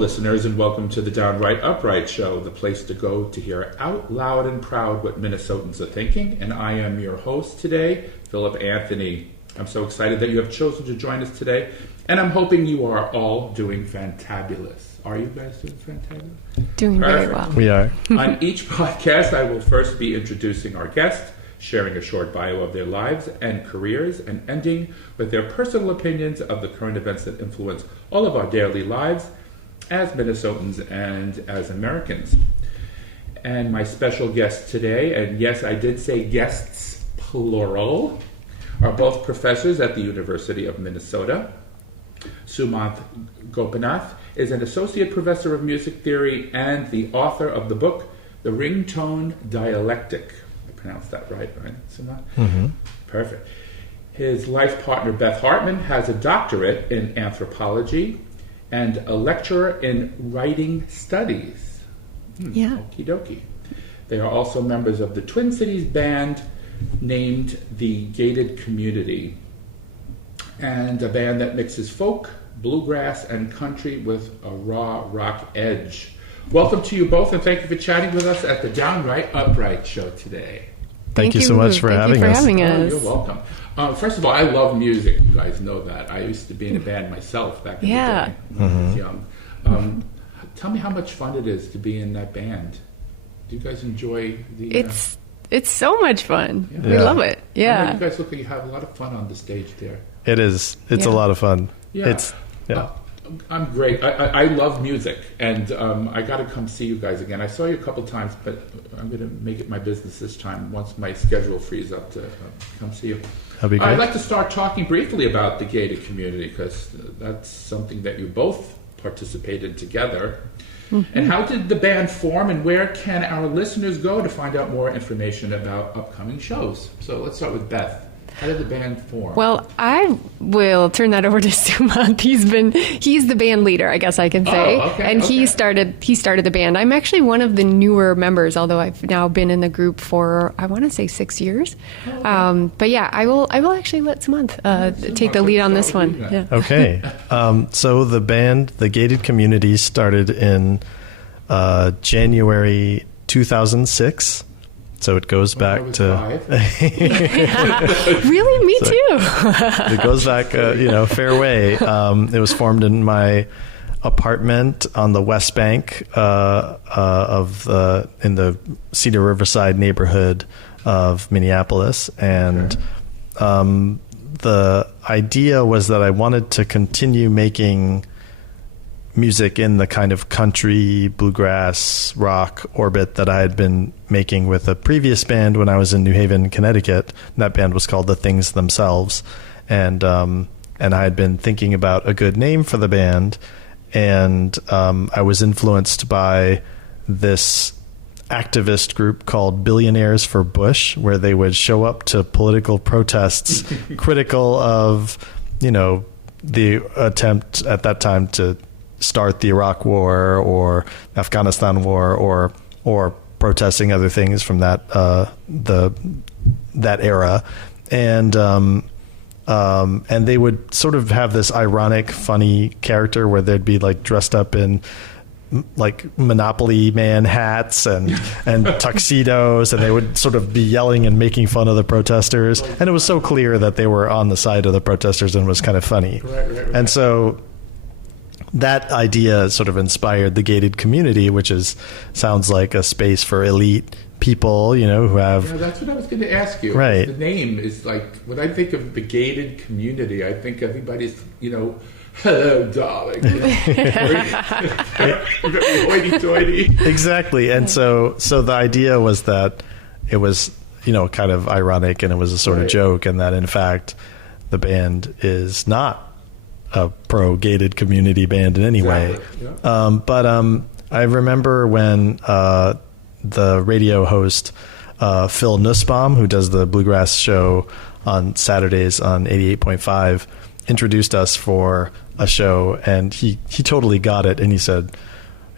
listeners, and welcome to the Downright Upright Show, the place to go to hear out loud and proud what Minnesotans are thinking. And I am your host today, Philip Anthony. I'm so excited that you have chosen to join us today, and I'm hoping you are all doing fantabulous. Are you guys doing fantabulous? Doing very well. We are. On each podcast, I will first be introducing our guest, sharing a short bio of their lives and careers, and ending with their personal opinions of the current events that influence all of our daily lives as Minnesotans and as Americans. And my special guests today, and yes, I did say guests, plural, are both professors at the University of Minnesota. Sumanth Gopinath is an associate professor of music theory and the author of the book, The Ringtone Dialectic. I pronounced that right, Sumanth? Mm-hmm. Perfect. His life partner, Beth Hartman, has a doctorate in anthropology and a lecturer in writing studies. Yeah. Okie dokie. They are also members of the Twin Cities band named the Gated Community, and a band that mixes folk, bluegrass, and country with a raw rock edge. Welcome to you both, and thank you for chatting with us at the Downright Upright Show today. Thank you so much for having us. Oh, you're welcome. First of all, I love music. You guys know that. I used to be in a band myself back in the day when I was young. Tell me how much fun it is to be in that band. Do you guys enjoy the... It's so much fun. Yeah. We love it. Yeah. You guys look like you have a lot of fun on the stage there. It is. It's a lot of fun. Yeah. Yeah. I'm great. I love music, and I got to come see you guys again. I saw you a couple times, but I'm going to make it my business this time once my schedule frees up to come see you. That'd be great. I'd like to start talking briefly about the gated community, because that's something that you both participated together. Mm-hmm. And how did the band form, and where can our listeners go to find out more information about upcoming shows? So let's start with Beth. How did the band form? Well, I will turn that over to Sumanth. He's the band leader, I guess I can say. Oh, okay, and okay. he started the band. I'm actually one of the newer members, although I've now been in the group for, I want to say, 6 years. Oh, okay. But yeah, I will actually let Sumanth take the lead on this one. Yeah. Okay. So the band, the Gated Community, started in January 2006. So it goes back to... Really? Me too. It goes back, fair way. It was formed in my apartment on the West Bank in the Cedar Riverside neighborhood of Minneapolis. And the idea was that I wanted to continue making music in the kind of country, bluegrass, rock orbit that I had been making with a previous band when I was in New Haven, Connecticut. And that band was called The Things Themselves. And I had been thinking about a good name for the band. And I was influenced by this activist group called Billionaires for Bush, where they would show up to political protests critical of, the attempt at that time to start the Iraq War or Afghanistan War or protesting other things from that era, and they would sort of have this ironic, funny character where they'd be like dressed up in like Monopoly Man hats and tuxedos, and they would sort of be yelling and making fun of the protesters, and it was so clear that they were on the side of the protesters and was kind of funny. Right. And so that idea sort of inspired the Gated Community, which sounds like a space for elite people, who have... Yeah, that's what I was going to ask you. Right. The name is like, when I think of the Gated Community, I think everybody's, hello, darling. Hoity-toity. Exactly. And so the idea was that it was, kind of ironic, and it was a sort of joke, and that in fact the band is not a pro-gated community band in any way. Yeah. But I remember when the radio host Phil Nussbaum, who does the Bluegrass show on Saturdays on 88.5, introduced us for a show, and he totally got it. And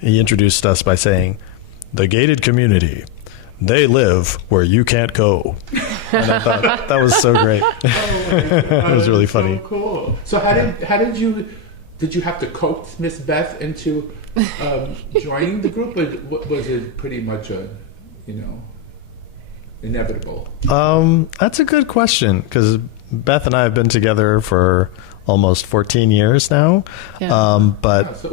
he introduced us by saying, "The Gated Community, they live where you can't go." And I thought that was so great. Oh my God, it was really funny. So cool. So how did you have to coax Miss Beth into joining the group? Was it pretty much inevitable? That's a good question, because Beth and I have been together for almost 14 years now. Yeah. So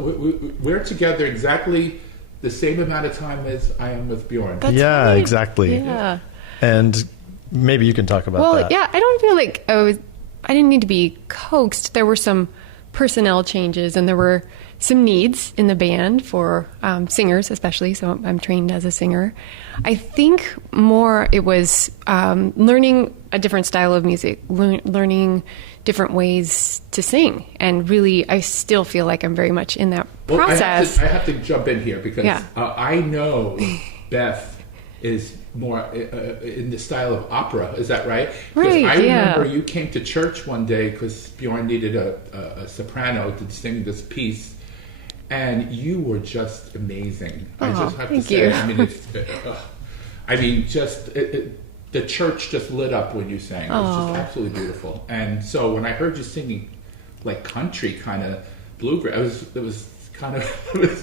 we're together exactly the same amount of time as I am with Bjorn. That's yeah, right. exactly. Yeah. And maybe you can talk about that. Yeah, I don't feel like I didn't need to be coaxed. There were some personnel changes, and there were some needs in the band for singers, especially. So I'm trained as a singer. I think more it was learning a different style of music, learning different ways to sing, and really, I still feel like I'm very much in that process. I have to jump in here because I know Beth is more in the style of opera. Is that right? Right. I remember you came to church one day because Bjorn needed a soprano to sing this piece, and you were just amazing. I just have to say. I mean, the church just lit up when you sang. It was just absolutely beautiful. And so when I heard you singing like country kind of bluegrass, it was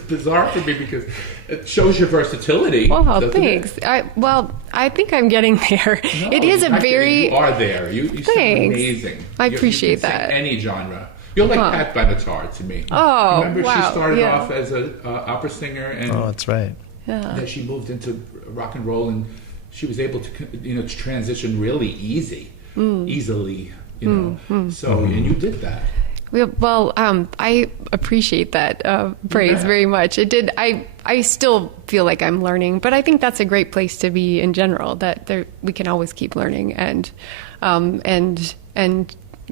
bizarre for me because it shows your versatility. Wow, thanks. I think I'm getting there. No, it is a very... You are there. You sound amazing. I appreciate you can that. Sing any genre. You're like Pat Benatar to me. Oh, remember wow. She started off as an opera singer, and that's right. then she moved into rock and roll, and she was able to to transition really easily. So and you did that. Well, I appreciate that praise very much. It did. I still feel like I'm learning, but I think that's a great place to be in general. That we can always keep learning and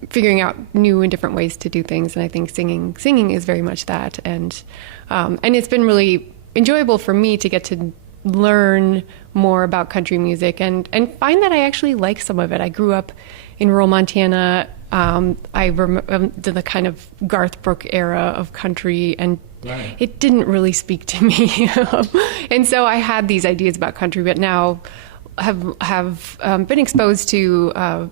figuring out new and different ways to do things. And I think singing is very much that. And it's been really enjoyable for me to get to learn more about country music and find that I actually like some of it. I grew up in rural Montana. I remember the kind of Garth Brooks era of country, and it didn't really speak to me. And so I had these ideas about country, but now have been exposed to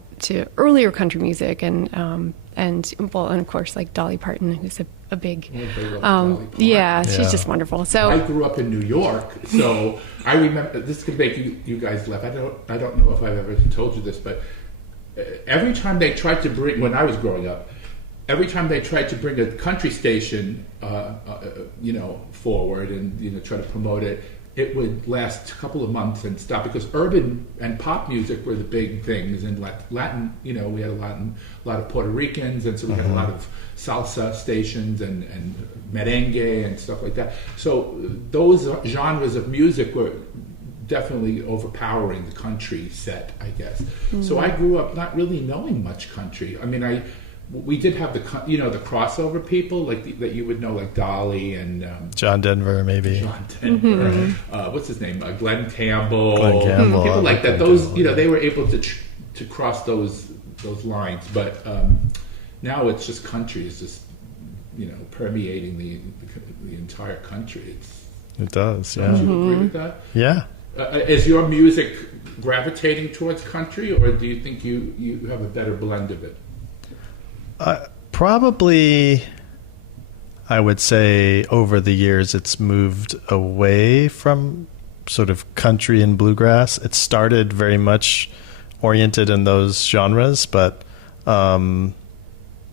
earlier country music and of course like Dolly Parton, who's a big she's just wonderful. So I grew up in New York, so I remember, this could make you guys laugh. I don't know if I've ever told you this, but every time they tried to bring, when I was growing up, every time they tried to bring a country station forward and try to promote it, it would last a couple of months and stop, because urban and pop music were the big things, and Latin, we had a lot of Puerto Ricans, and so we had a lot of salsa stations and merengue and stuff like that. So those genres of music were definitely overpowering the country set, I guess. So I grew up not really knowing much country. I mean, we did have the crossover people that you would know, like Dolly and John Denver, maybe. John Denver. What's his name? Glenn Campbell. People like that. Those, they were able to cross those lines. But now it's just country. It's just permeating the entire country. It does. Yeah. Don't you agree with that? Yeah. Is your music gravitating towards country, or do you think you have a better blend of it? Probably, I would say over the years it's moved away from sort of country and bluegrass. It started very much oriented in those genres, but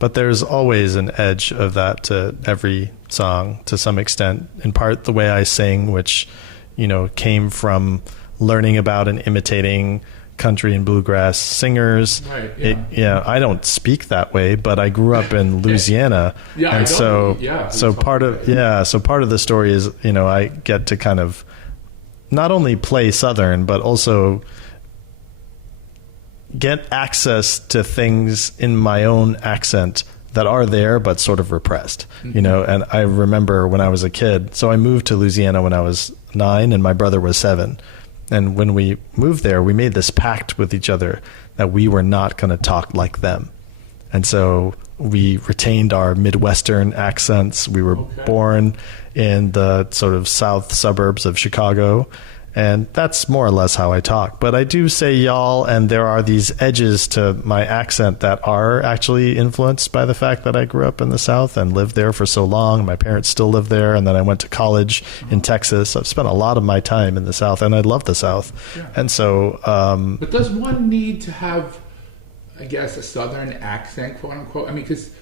there's always an edge of that to every song to some extent. In part, the way I sing, which came from learning about and imitating country and bluegrass singers. Right, I don't speak that way, but I grew up in Louisiana, and so part of the story is I get to kind of not only play Southern, but also get access to things in my own accent that are there but sort of repressed. And I remember when I was a kid, so I moved to Louisiana when I was 9 and my brother was 7. And when we moved there, we made this pact with each other that we were not going to talk like them. And so we retained our Midwestern accents. We were born in the sort of south suburbs of Chicago. And that's more or less how I talk. But I do say y'all, and there are these edges to my accent that are actually influenced by the fact that I grew up in the South and lived there for so long. My parents still live there, and then I went to college in Texas. I've spent a lot of my time in the South, and I love the South. Yeah. And so... but does one need to have, I guess, a Southern accent, quote unquote? I mean, because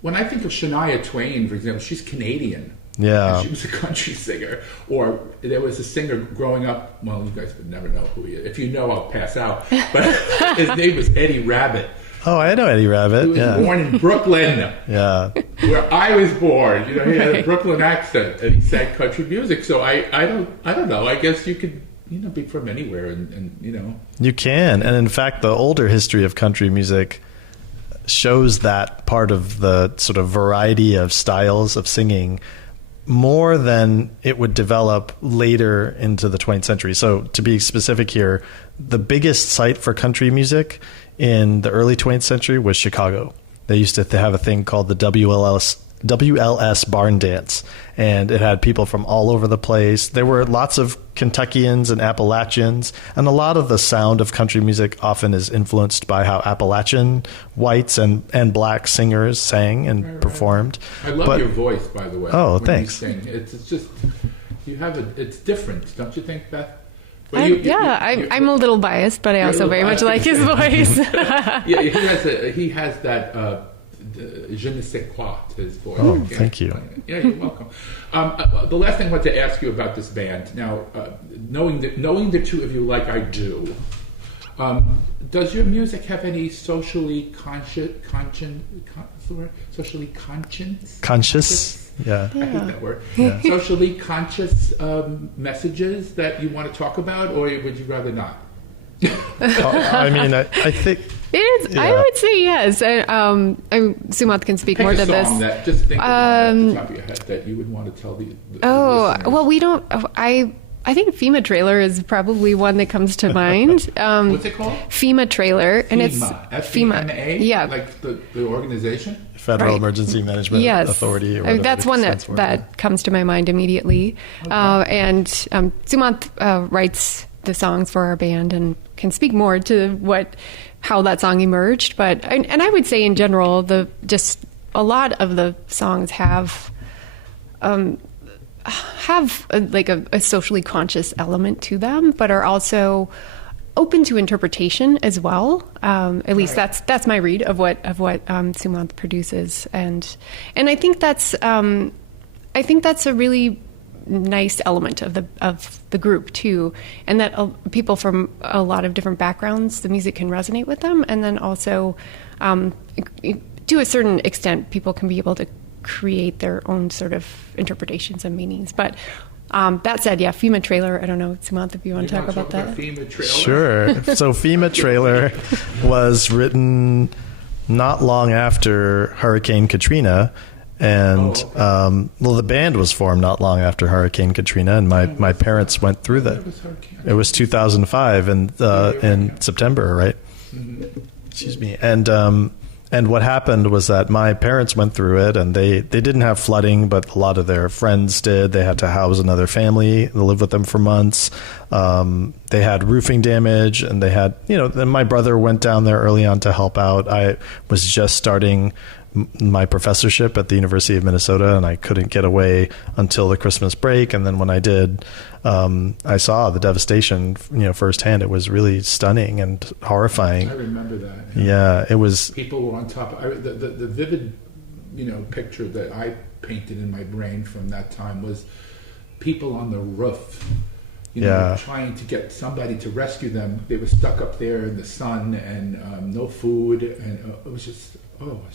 when I think of Shania Twain, for example, she's Canadian. Yeah. And she was a country singer. Or there was a singer growing up, well, you guys would never know who he is. If you know, I'll pass out. But his name was Eddie Rabbitt. Oh, I know Eddie Rabbitt. He was born in Brooklyn. Yeah. Where I was born. You know, he had a Brooklyn accent and he sang country music. So I don't know. I guess you could, be from anywhere and. You can. And in fact, the older history of country music shows that part of the sort of variety of styles of singing more than it would develop later into the 20th century. So to be specific here, the biggest site for country music in the early 20th century was Chicago. They used to have a thing called the WLS Barn Dance, and it had people from all over the place. There were lots of Kentuckians and Appalachians, and a lot of the sound of country music often is influenced by how Appalachian whites and black singers sang and performed. I love your voice, by the way. Oh, thanks. You sing. It's just, it's different, don't you think, Beth? I'm a little biased, but I also very much like his voice. Yeah, he has that je ne sais quoi to his voice. Oh, thank you. Yeah, you're welcome. The last thing I want to ask you about this band, now, knowing the two of you like I do, does your music have any socially conscious? Yeah. I hate that word. Yeah. Socially conscious messages that you want to talk about, or would you rather not? I mean, I think it is. Yeah. I would say yes. Sumanth can speak more to this. Just think of the top of your head that you would want to tell the listeners. Well, we don't. I think FEMA Trailer is probably one that comes to mind. What's it called? FEMA Trailer, and it's FEMA. Yeah, like the organization. Federal Emergency Management Authority. Or that's one that comes to my mind immediately. Okay. And Sumanth writes the songs for our band and can speak more to how that song emerged. But and I would say in general, just a lot of the songs have a socially conscious element to them, but are also open to interpretation as well. At least that's my read of what Sumanth produces, and I think that's a really nice element of the group too, and that people from a lot of different backgrounds, the music can resonate with them, and then also to a certain extent, people can be able to create their own sort of interpretations and meanings, but. That said, FEMA Trailer, I don't know, Sumanth, if you want to talk about that. FEMA Trailer? Sure. So FEMA Trailer was written not long after Hurricane Katrina, and the band was formed not long after Hurricane Katrina, and my parents went through that. It was 2005 in September, right? Mm-hmm. Excuse me. And what happened was that my parents went through it, and they didn't have flooding, but a lot of their friends did. They had to house another family to live with them for months. They had roofing damage, and they had, then my brother went down there early on to help out. I was just starting my professorship at the University of Minnesota, and I couldn't get away until the Christmas break. And then when I did, I saw the devastation, firsthand. It was really stunning and horrifying. I remember that. Yeah, it was. People were on top. The vivid, picture that I painted in my brain from that time was people on the roof, trying to get somebody to rescue them. They were stuck up there in the sun and no food, and it was just.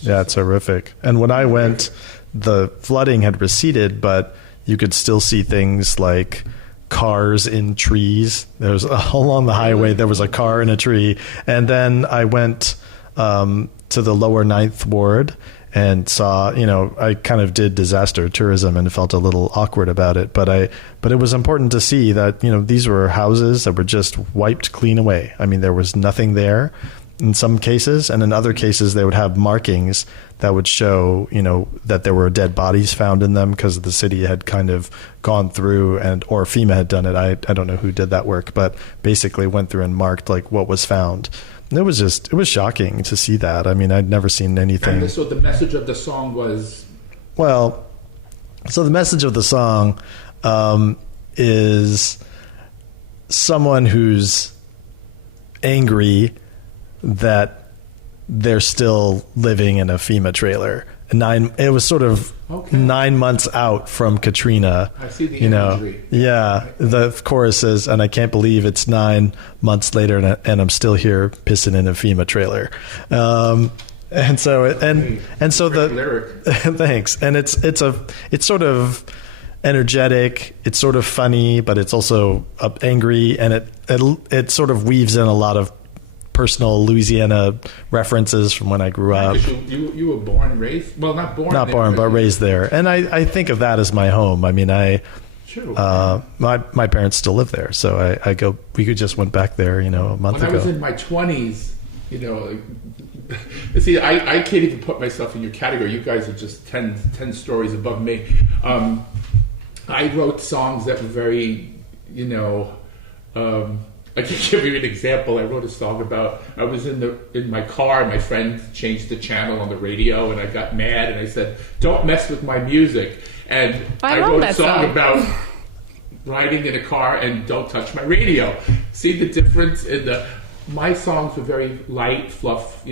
It's horrific. And when I went, the flooding had receded, but you could still see things like cars in trees. There's along the highway, there was a car in a tree. And then I went to the lower 9th Ward and saw, I kind of did disaster tourism and felt a little awkward about it. But it was important to see that, these were houses that were just wiped clean away. I mean, there was nothing there. in some cases, and in other cases they would have markings that would show, that there were dead bodies found in them because the city had kind of gone through or FEMA had done it. I don't know who did that work, but basically went through and marked like what was found. And it was shocking to see that. I mean, I'd never seen anything. And so the message of the song was? Well, so the message of the song is someone who's angry that they're still living in a FEMA trailer. It was sort of 9 months out from Katrina. I see the imagery. Yeah, the chorus says, and I can't believe it's 9 months later and I'm still here pissing in a FEMA trailer. And so the lyric. Thanks. And it's sort of energetic, it's sort of funny, but it's also angry, and it sort of weaves in a lot of personal Louisiana references from when I grew up. You were born and raised? Well, not born but raised there. And I think of that as my home. I mean, my parents still live there, so we just went back there, a month ago. When I was in my 20s, see, I can't even put myself in your category. You guys are just 10 stories above me. I wrote songs that were very, I can give you an example. I wrote a song about, I was in my car, and my friend changed the channel on the radio, and I got mad, and I said, "Don't mess with my music." And I wrote a song about riding in a car and don't touch my radio. See the difference in my songs were very light, fluff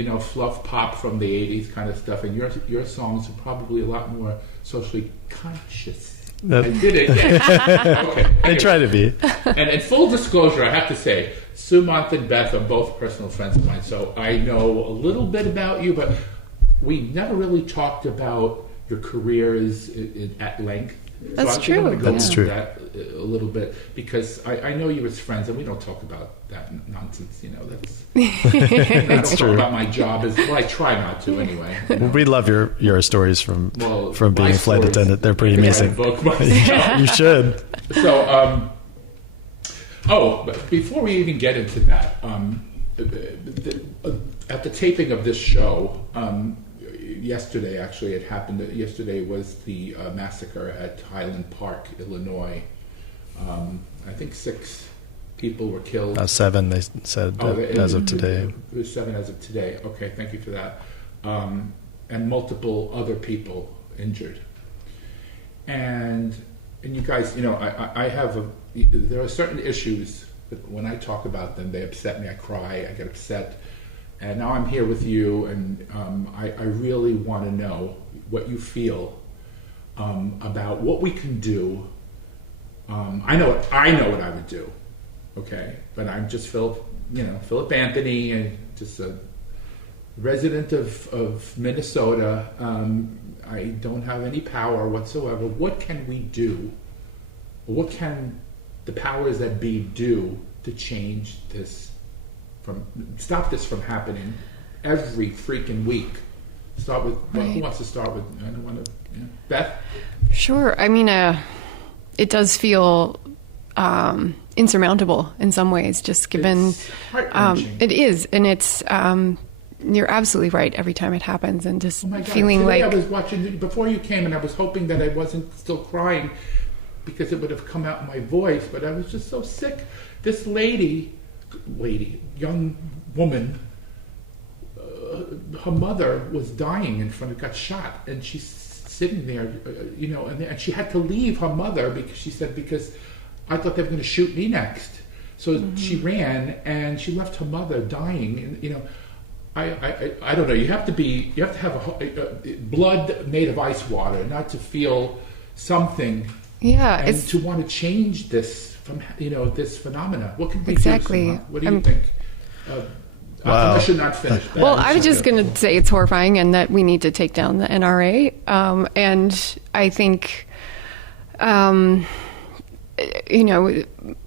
pop from the 80s kind of stuff, and your songs are probably a lot more socially conscious. I did it. Yeah. Okay. Anyway. They try to be. And in full disclosure, I have to say, Sumanth and Beth are both personal friends of mine, so I know a little bit about you, but we never really talked about your careers at length. That's true. I'm going to go That's into true. that a little bit, because I know you as friends, and we don't talk about that nonsense. I don't talk about my job I try not to anyway. We love your stories from being a flight attendant. They're pretty amazing. You should. So, but before we even get into that, at the taping of this show, yesterday, actually, it happened. Yesterday was the massacre at Highland Park, Illinois. I think 6 people were killed. 7, they said, as of today. It was 7 as of today. Okay, thank you for that. And multiple other people injured. And you guys, I have there are certain issues that when I talk about them, they upset me. I cry. I get upset. And now I'm here with you, and I really want to know what you feel about what we can do. I know what I would do, okay? But I'm just Philip Anthony, and just a resident of Minnesota. I don't have any power whatsoever. What can we do? What can the powers that be do to change this? Stop this from happening every freaking week. Start with who wants to start with? I don't want to. Beth. Sure. I mean, it does feel insurmountable in some ways, just given it is, and it's. You're absolutely right. Every time it happens, and just feeling today like I was watching before you came, and I was hoping that I wasn't still crying because it would have come out in my voice. But I was just so sick. This young woman, her mother was dying in front of, got shot, and she's sitting there, and she had to leave her mother because I thought they were going to shoot me next. So she ran, and she left her mother dying, and I don't know. You have to have blood made of ice water not to feel something. Yeah, and to want to change this from this phenomena. What can we exactly do? What do you think? I should not finish that. Well, I was just going to say it's horrifying, and that we need to take down the NRA. And I think,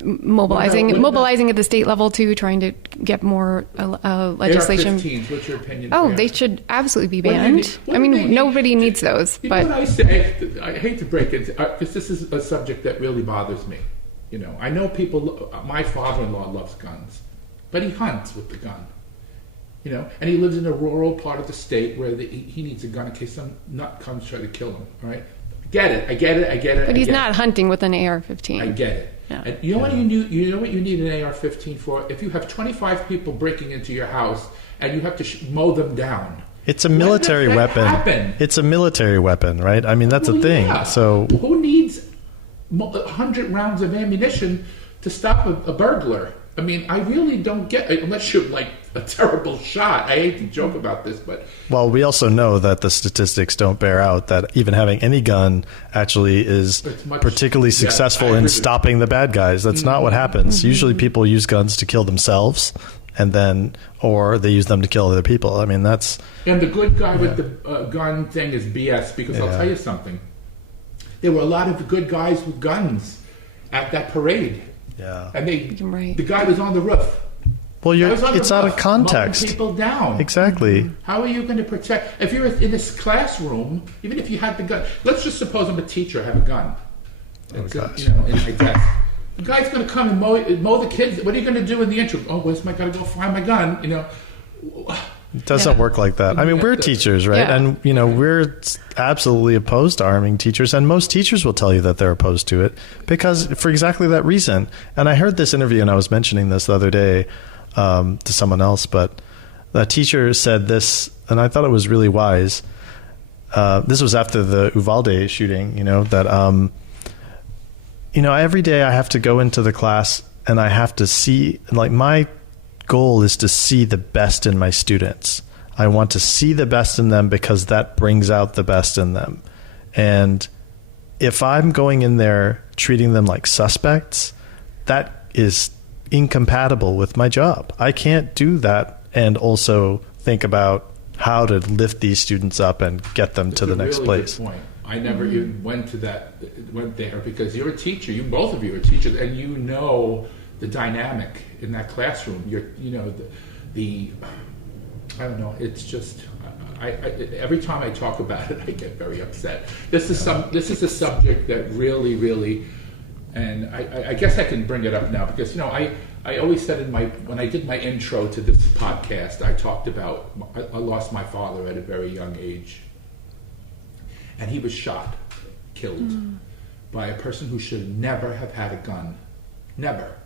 mobilizing at the state level too, trying to get more legislation. AR-15s, what's your opinion? Oh, they should absolutely be banned. Nobody needs those. But what I say, I hate to break it, because this is a subject that really bothers me. I know people. My father-in-law loves guns, but he hunts with the gun. and he lives in a rural part of the state where he needs a gun in case some nut comes try to kill him. All right, I get it. But he's not hunting with an AR-15. I get it. Yeah. And you know what you need an AR-15 for? If you have 25 people breaking into your house and you have to mow them down. It's a military weapon. Happen? It's a military weapon, right? I mean, that's a thing. Yeah. So who needs 100 rounds of ammunition to stop a burglar? I mean, I really don't get it, unless you're like a terrible shot. I hate to joke about this, but... Well, we also know that the statistics don't bear out that even having any gun actually is particularly successful in stopping the bad guys. That's not what happens. Usually people use guns to kill themselves, or they use them to kill other people. I mean, that's... And the good guy with the gun thing is BS, because I'll tell you something. There were a lot of good guys with guns at that parade. Yeah. And the guy was on the roof. Well, it's out of context. Mowing people down. Exactly. How are you going to protect? If you're in this classroom, even if you had the gun, let's just suppose I'm a teacher, I have a gun. Oh, gosh. In my desk. The guy's going to come and mow the kids. What are you going to do in the intro? Oh, where's my got to go find my gun? It doesn't work like that. I mean, we're teachers, right? Yeah. And, we're absolutely opposed to arming teachers. And most teachers will tell you that they're opposed to it because for exactly that reason. And I heard this interview, and I was mentioning this the other day to someone else, but the teacher said this, and I thought it was really wise. This was after the Uvalde shooting, that, every day I have to go into the class and I have to see, like, my goal is to see the best in my students. I want to see the best in them because that brings out the best in them. And if I'm going in there treating them like suspects, that is incompatible with my job. I can't do that and also think about how to lift these students up and get them to the next place. Good point. I never even went there because you're a teacher. Both of you are teachers, and the dynamic in that classroom. The I don't know. It's just I every time I talk about it, I get very upset. This is a subject that really, and I guess I can bring it up now because I always said when I did my intro to this podcast, I talked about I lost my father at a very young age, and he was killed by a person who should never have had a gun, never.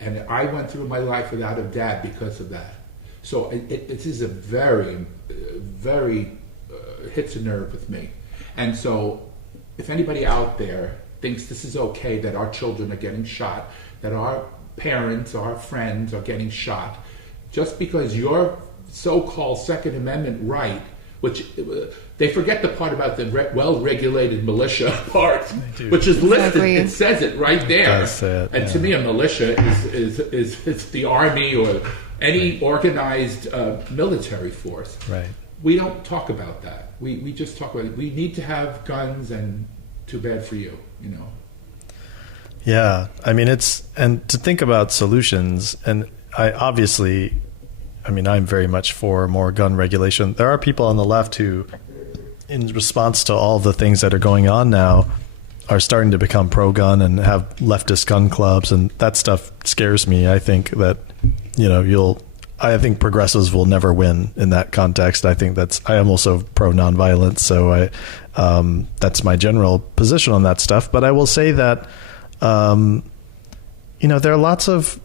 And I went through my life without a dad because of that. So it is a very, very hits a nerve with me. And so if anybody out there thinks this is okay that our children are getting shot, that our parents, our friends are getting shot, just because your so-called Second Amendment right, which they forget the part about the well-regulated militia part, which is listed. Exactly. It says it right there. And to me, a militia is the army or any organized military force. Right. We don't talk about that. We just talk about it. We need to have guns, and too bad for you. Yeah, I mean and to think about solutions, and I'm very much for more gun regulation. There are people on the left who, in response to all the things that are going on now, are starting to become pro-gun and have leftist gun clubs, and that stuff scares me. I think that, I think progressives will never win in that context. I am also pro-nonviolence, so that's my general position on that stuff. But I will say that, there are lots of,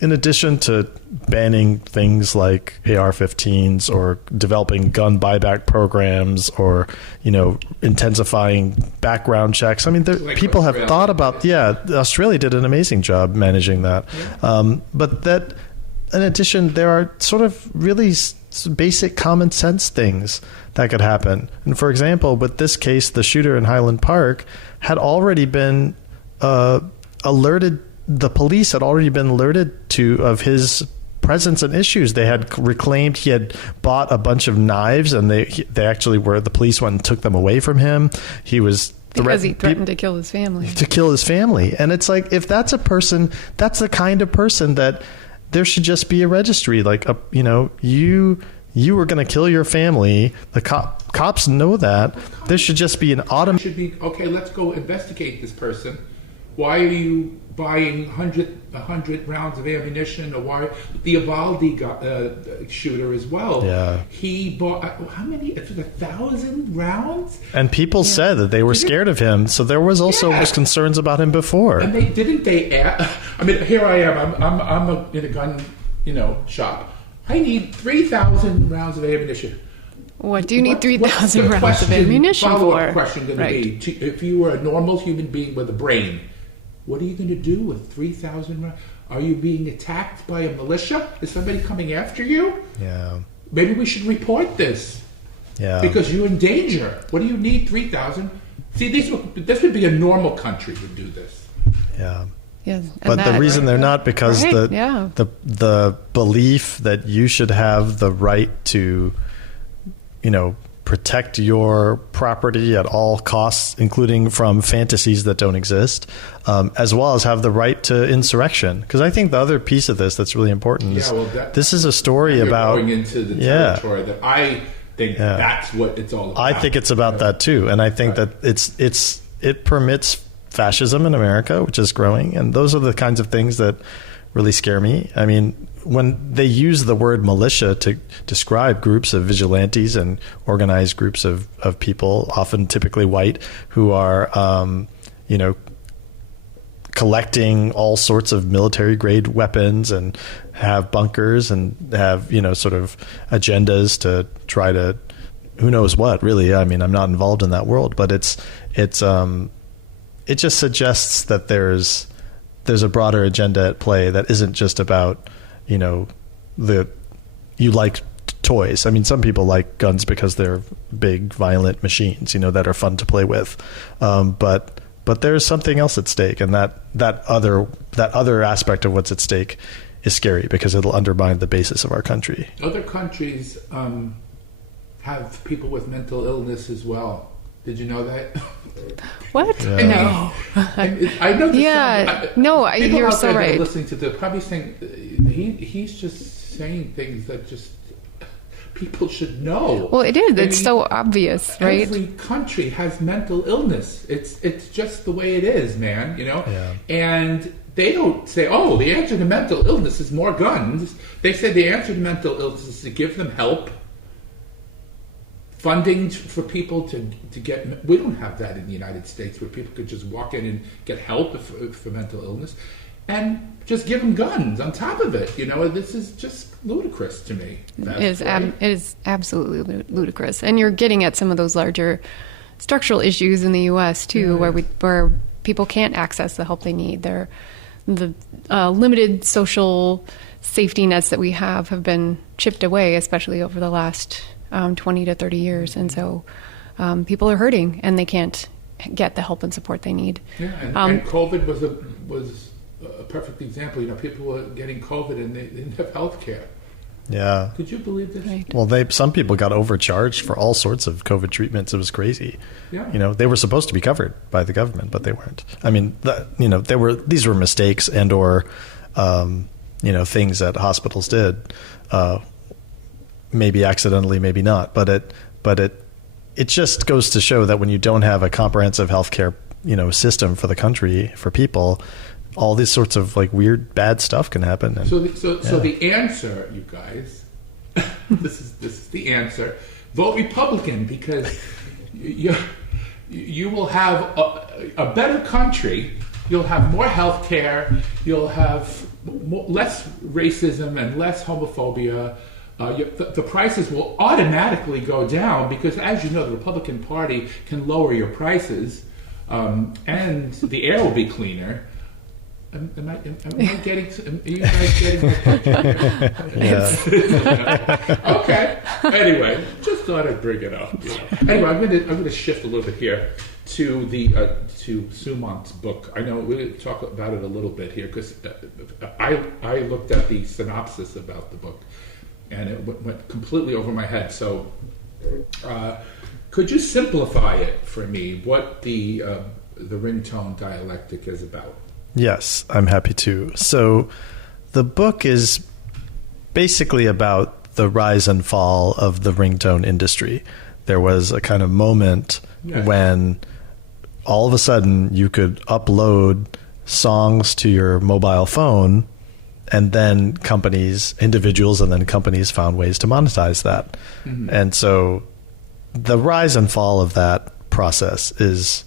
in addition to banning things like AR-15s or developing gun buyback programs or, intensifying background checks. I mean, people have thought about, Australia did an amazing job managing that. Yeah. But that, in addition, there are sort of really basic common sense things that could happen. And for example, with this case, the shooter in Highland Park had already been alerted. The police had already been alerted of his presence and issues. They had reclaimed he had bought a bunch of knives, and they actually the police went and took them away from him. He was because he threatened to kill his family. And it's like, if that's a person, that's the kind of person that there should just be a registry. Like, you were going to kill your family. The cops know that. There should just be an Should be, okay, let's go investigate this person. Why are you buying 100 rounds of ammunition, or why the Uvalde shooter as well. Yeah. He bought how many? It was 1,000 rounds. And people said that they were scared of him, so there was also concerns about him before. And they add? I mean, here I am. I'm in a gun, shop. I need 3,000 rounds of ammunition. What do you need 3,000 rounds of ammunition for? Follow-up question going to be, if you were a normal human being with a brain, what are you going to do with 3,000 rounds? Are you being attacked by a militia? Is somebody coming after you? Yeah. Maybe we should report this. Yeah. Because you're in danger. What do you need 3,000? See, this would be a normal country would do this. Yeah. Yes, but the reason they're not, because the belief that you should have the right to, protect your property at all costs, including from fantasies that don't exist, as well as have the right to insurrection. Because I think the other piece of this that's really important is this is a story about going into the territory that I think that's what it's all about. I think it's about that too, and I think that it permits fascism in America, which is growing, and those are the kinds of things that really scare me. I mean, when they use the word militia to describe groups of vigilantes and organized groups of people, often typically white, who are, collecting all sorts of military grade weapons and have bunkers and have, sort of agendas to try to, who knows what, really. I mean, I'm not involved in that world, but it just suggests that there's a broader agenda at play that isn't just about, you like toys. I mean, some people like guns because they're big, violent machines, that are fun to play with. But there's something else at stake, and that other aspect of what's at stake is scary because it'll undermine the basis of our country. Other countries have people with mental illness as well. Did you know that? What? Yeah. No. I know. You're so right. Listening to probably saying he's just saying things that just people should know. Well, it is. It's so obvious, right? Every country has mental illness. It's just the way it is, man. Yeah. And they don't say, "Oh, the answer to mental illness is more guns." They say the answer to mental illness is to give them help. Funding for people to get... We don't have that in the United States where people could just walk in and get help for mental illness and just give them guns on top of it. This is just ludicrous to me. It is absolutely ludicrous. And you're getting at some of those larger structural issues in the U.S. too, where people can't access the help they need. The limited social safety nets that we have been chipped away, especially over the last 20 to 30 years. And so people are hurting and they can't get the help and support they need. Yeah, and COVID was a perfect example. People were getting COVID and they didn't have health care. Yeah. Could you believe this? Right. Well, some people got overcharged for all sorts of COVID treatments. It was crazy. Yeah. They were supposed to be covered by the government, but they weren't. I mean, these were mistakes and or things that hospitals did. Maybe accidentally, maybe not, but it just goes to show that when you don't have a comprehensive healthcare, system for the country, for people, all these sorts of weird bad stuff can happen. And, so the answer, you guys, this is the answer. Vote Republican because you will have a better country. You'll have more healthcare. You'll have less racism and less homophobia. The prices will automatically go down because, as you know, the Republican Party can lower your prices, and the air will be cleaner. Am I getting? Are you guys getting my Okay. Anyway, just thought I'd bring it up. Anyway, I'm going to shift a little bit here to to Sumanth's book. I know we're going to talk about it a little bit here because I looked at the synopsis about the book. And it went completely over my head. So, could you simplify it for me? What the ringtone dialectic is about? Yes, I'm happy to. So, the book is basically about the rise and fall of the ringtone industry. There was a kind of moment when all of a sudden you could upload songs to your mobile phone, and then individuals and then companies found ways to monetize that. Mm-hmm. And so the rise and fall of that process is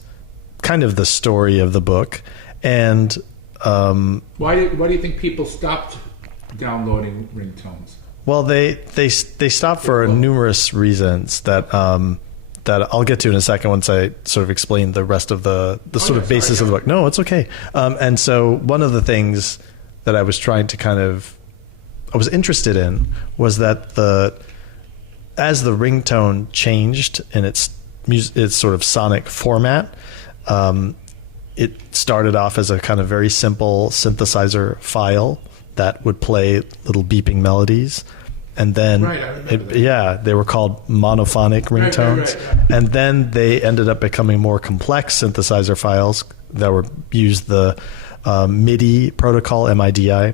kind of the story of the book. And why do you think people stopped downloading ringtones? Well, they stopped for numerous reasons that I'll get to in a second once I sort of explain the rest of the sort of basis of the book. No, it's okay. And so one of the things that I was trying to I was interested in was that as the ringtone changed in its sort of sonic format, it started off as a kind of very simple synthesizer file that would play little beeping melodies. And then, they were called monophonic ringtones. Right. And then they ended up becoming more complex synthesizer files that used the MIDI protocol, MIDI,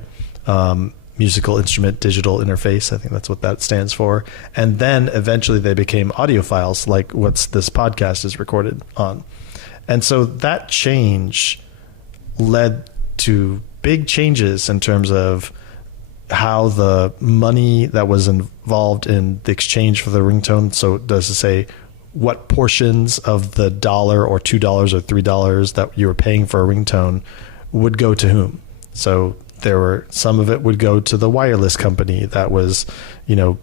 musical instrument digital interface. I think that's what that stands for. And then eventually they became audio files, like what this podcast is recorded on. And so that change led to big changes in terms of how the money that was involved in the exchange for the ringtone. So does it say what portions of the $1 or $2 or $3 that you were paying for a ringtone would go to whom? So some of it would go to the wireless company that was,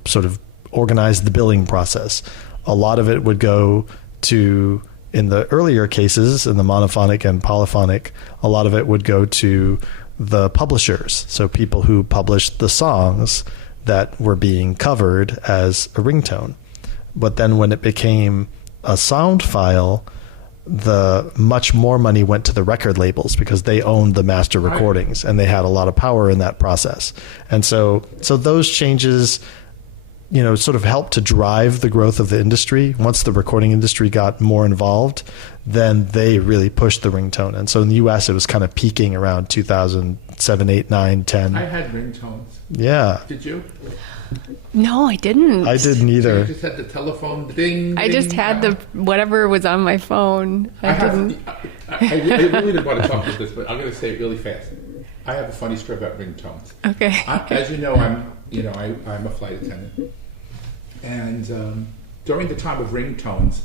sort of organized the billing process. A lot of it would go to, in the earlier cases, in the monophonic and polyphonic, a lot of it would go to the publishers. So people who published the songs that were being covered as a ringtone. But then when it became a sound file, the much more money went to the record labels because they owned the master recordings and they had a lot of power in that process. And so those changes, sort of helped to drive the growth of the industry. Once the recording industry got more involved, then they really pushed the ringtone. And so in the US, it was kind of peaking around 2007, 8, 9, 10. I had ringtones. Yeah. Did you? No, I didn't. I didn't either. You just had the telephone ding. I just had the whatever was on my phone. I really didn't want to talk about this, but I'm going to say it really fast. I have a funny story about ringtones. Okay. As you know, I'm a flight attendant, and during the time of ringtones,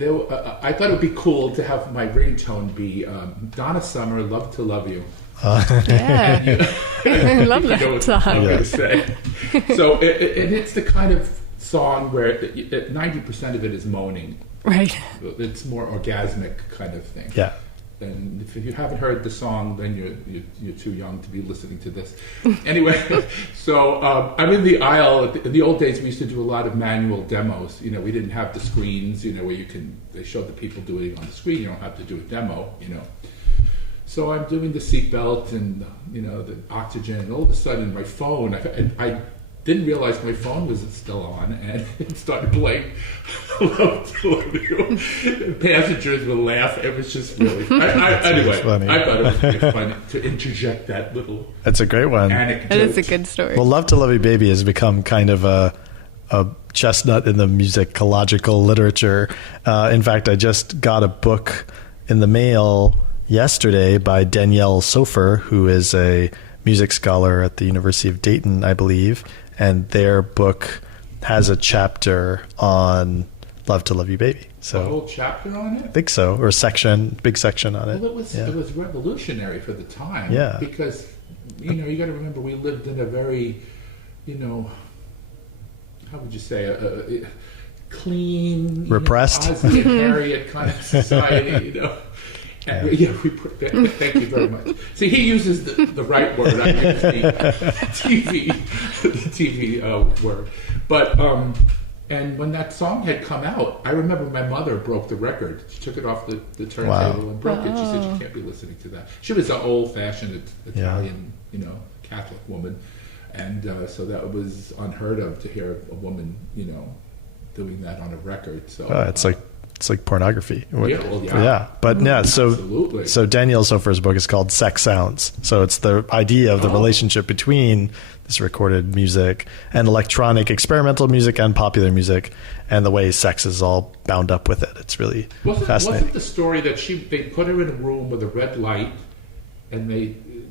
I thought it would be cool to have my ringtone be Donna Summer, "Love to Love You." Yeah, I love that song. I'm going to say. So it's the kind of song where 90% of it is moaning. Right. It's more orgasmic kind of thing. Yeah. And if you haven't heard the song, then you're too young to be listening to this. Anyway, so I'm in the aisle. In the old days, we used to do a lot of manual demos. We didn't have the screens, where they showed the people doing it on the screen. You don't have to do a demo, So I'm doing the seatbelt and, the oxygen, and all of a sudden my phone, I didn't realize my phone was still on, and it started playing Love to Love You. Passengers would laugh. It was just really, anyway, funny. I thought it was really funny to interject that little That's a great one. That is a good story. Well, Love to Love You Baby has become kind of a chestnut in the musicological literature. In fact, I just got a book in the mail yesterday by Danielle Sofer, who is a music scholar at the University of Dayton, I believe, and their book has a chapter on Love to Love You Baby. So a whole chapter on it? I think so, or big section on it. Well, it was revolutionary for the time. Yeah. Because, you got to remember we lived in a very, how would you say, clean, repressed, Ozzie and Harriet kind of society, Thank you very much. See, he uses the right word. I use the TV word. But and when that song had come out, I remember my mother broke the record. She took it off the turntable and broke it. She said she can't be listening to that. She was an old-fashioned Italian, Catholic woman, and so that was unheard of to hear a woman, doing that on a record. So it's like pornography. Yeah. But absolutely. So Danielle Sofer's book is called Sex Sounds. So it's the idea of the relationship between this recorded music and electronic experimental music and popular music, and the way sex is all bound up with it. It's really fascinating. Wasn't the story that they put her in a room with a red light, and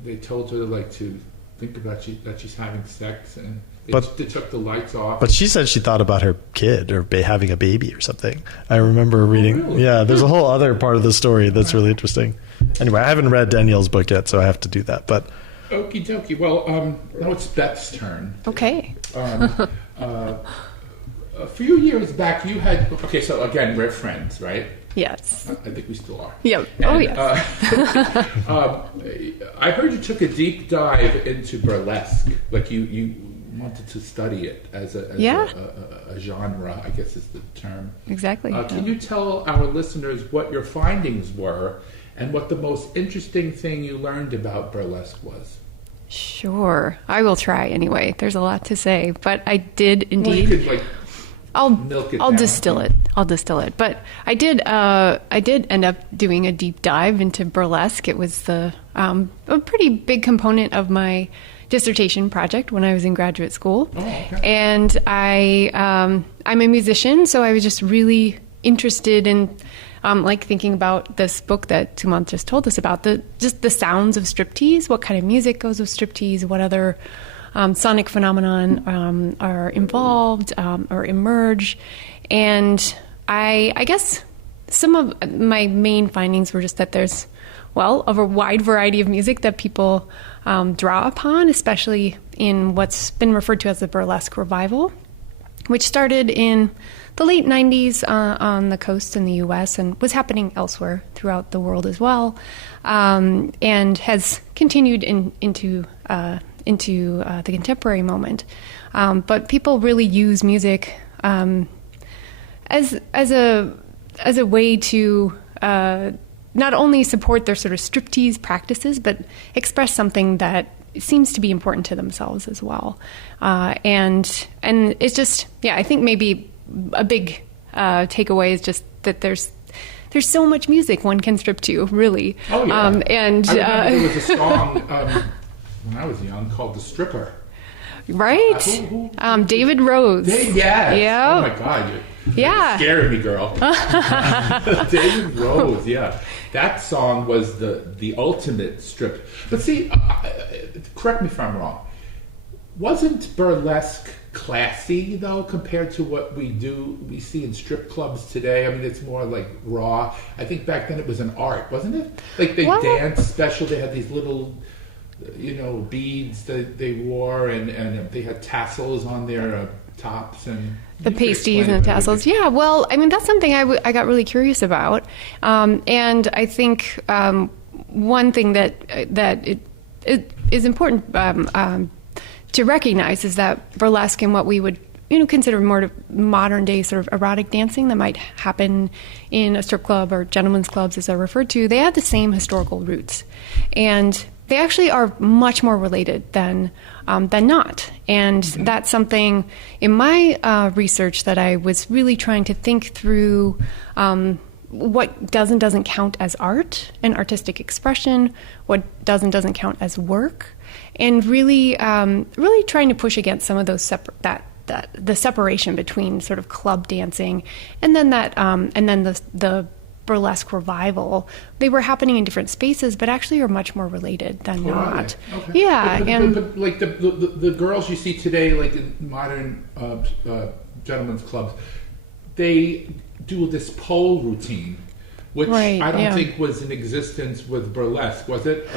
they told her like to think about that she's having sex, and they took the lights off. But she said she thought about her kid or having a baby or something. I remember reading. Really? Yeah, there's a whole other part of the story that's really interesting. Anyway, I haven't read Danielle's book yet, so I have to do that. But okie dokie. Well, now it's Beth's turn. Okay. A few years back, you had... Okay, so again, we're friends, right? Yes. I think we still are. Yep. And, yes. I heard you took a deep dive into burlesque. Like you wanted to study it as a genre, I guess is the term. Exactly. Can you tell our listeners what your findings were and what the most interesting thing you learned about burlesque was? Sure. I will try anyway. There's a lot to say, but I did indeed. Well, you could, I'll distill it. But I did end up doing a deep dive into burlesque. It was a pretty big component of my dissertation project when I was in graduate school. Oh, okay. And I'm a musician, so I was just really interested in thinking about this book that Sumanth just told us about, the sounds of striptease, what kind of music goes with striptease, what other sonic phenomenon are involved or emerge. And I guess some of my main findings were just that there's, of a wide variety of music that people draw upon, especially in what's been referred to as the burlesque revival, which started in the late 90s on the coast in the U.S. and was happening elsewhere throughout the world as well, and has continued into the contemporary moment. But people really use music as a way to not only support their sort of striptease practices, but express something that seems to be important to themselves as well. And it's just, I think maybe a big takeaway is just that there's so much music one can strip to, really. Oh, yeah. And I remember there was a song when I was young called "The Stripper." Right? Who David Rose. Yes. Yeah. Oh my God. Yeah. You're scaring me, girl. David Rose. Yeah. That song was the ultimate strip. But see, correct me if I'm wrong. Wasn't burlesque classy though compared to what we see in strip clubs today? I mean, it's more like raw. I think back then it was an art, wasn't it? Like they danced special. They had these little, beads that they wore, and they had tassels on their tops and the pasties and the tassels. Yeah, well, I mean, that's something I got really curious about, and I think one thing that it is important to recognize is that burlesque and what we would consider more modern day sort of erotic dancing that might happen in a strip club or gentlemen's clubs, as they're referred to, they have the same historical roots, and they actually are much more related than not. And that's something in my research that I was really trying to think through what does and doesn't count as art and artistic expression, what does and doesn't count as work, and really trying to push against some of those the separation between sort of club dancing and then the burlesque revival. They were happening in different spaces, but actually are much more related than not. Okay. Yeah, but like the girls you see today, like in modern gentlemen's clubs, they do this pole routine, which I don't think was in existence with burlesque, was it?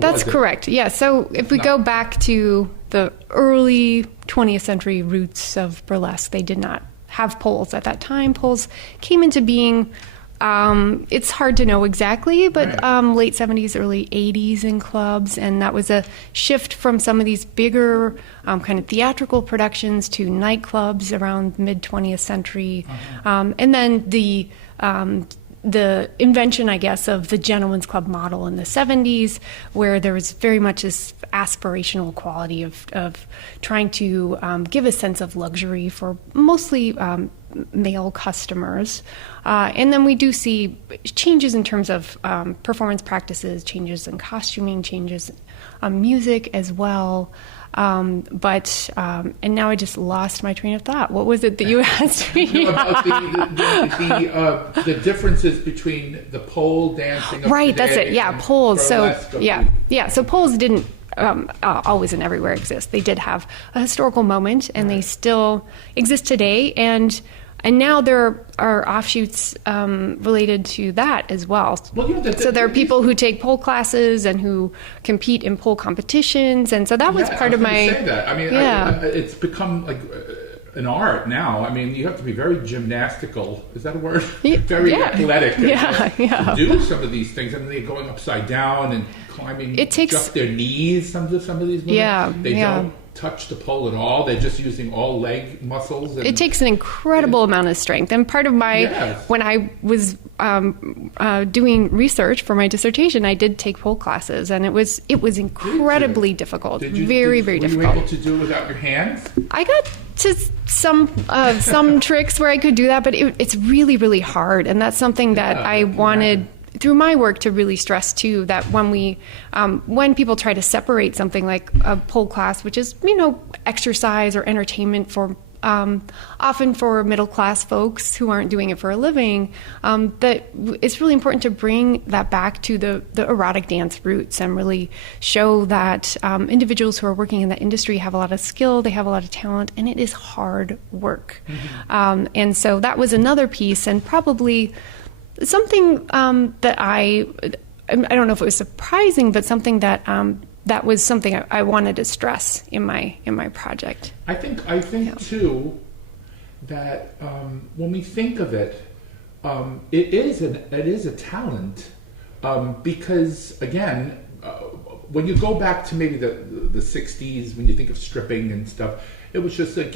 That's correct. Yeah. So if we go back to the early 20th century roots of burlesque, they did not have poles at that time. Poles came into being. It's hard to know exactly, but late 70s, early 80s in clubs, and that was a shift from some of these bigger kind of theatrical productions to nightclubs around mid-20th century. And then the invention, I guess, of the gentleman's club model in the 70s, where there was very much this aspirational quality of trying to give a sense of luxury for mostly male customers. And then we do see changes in terms of performance practices, changes in costuming, changes in music as well. And now I just lost my train of thought. What was it that you asked me? About the differences between the pole dancing. Right, that's it. Yeah, poles. So, yeah. Yeah, so poles didn't always and everywhere exist. They did have a historical moment, and they still exist today. And now there are offshoots related to that as well. So there are people who take pole classes and who compete in pole competitions, and so that was part of my. Say that. I mean, it's become like an art now. I mean, you have to be very gymnastical. Is that a word? Very athletic. To do some of these things, and they're going upside down and climbing. It takes just their knees. Some of these women. They don't touch the pole at all. They're just using all leg muscles. And, it takes an incredible amount of strength. And part of my, when I was doing research for my dissertation, I did take pole classes, and it was incredibly difficult. Very difficult. Were you able to do it without your hands? I got to some tricks where I could do that, but it's really hard, and that's something that I wanted through my work to really stress too, that when people try to separate something like a pole class, which is, exercise or entertainment for often for middle class folks who aren't doing it for a living, that it's really important to bring that back to the erotic dance roots and really show that individuals who are working in that industry have a lot of skill, they have a lot of talent, and it is hard work. And so that was another piece, and probably something that I don't know if it was surprising, but something that that was something I wanted to stress in my project. I think too that when we think of it, it is a talent, because again, when you go back to maybe the 60s, when you think of stripping and stuff, it was just like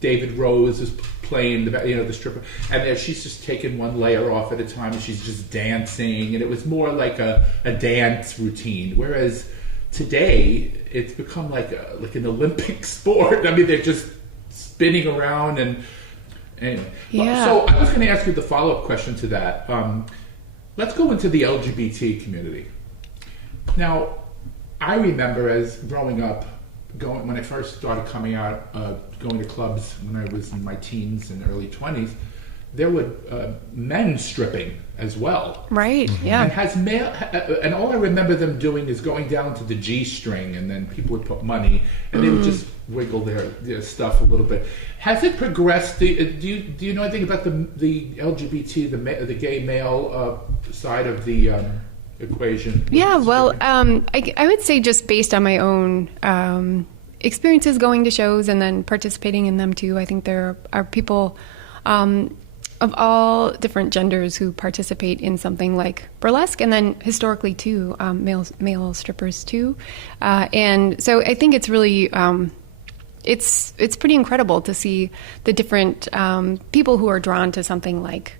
David Rose is playing the stripper, and she's just taking one layer off at a time, and she's just dancing, and it was more like a dance routine. Whereas today, it's become like an Olympic sport. I mean, they're just spinning around, and anyway. Yeah. So I was going to ask you the follow-up question to that. Let's go into the LGBT community. Now, I remember as growing up, when I first started coming out, going to clubs when I was in my teens and early 20s, there were men stripping as well. Right, yeah. And all I remember them doing is going down to the G-string, and then people would put money, and they would just wiggle their stuff a little bit. Has it progressed? Do you know anything about the LGBT, the gay male side of the equation? Yeah, well, I would say just based on my own experiences going to shows and then participating in them too, I think there are people of all different genders who participate in something like burlesque, and then historically too, male strippers too. And so I think it's really, it's pretty incredible to see the different people who are drawn to something like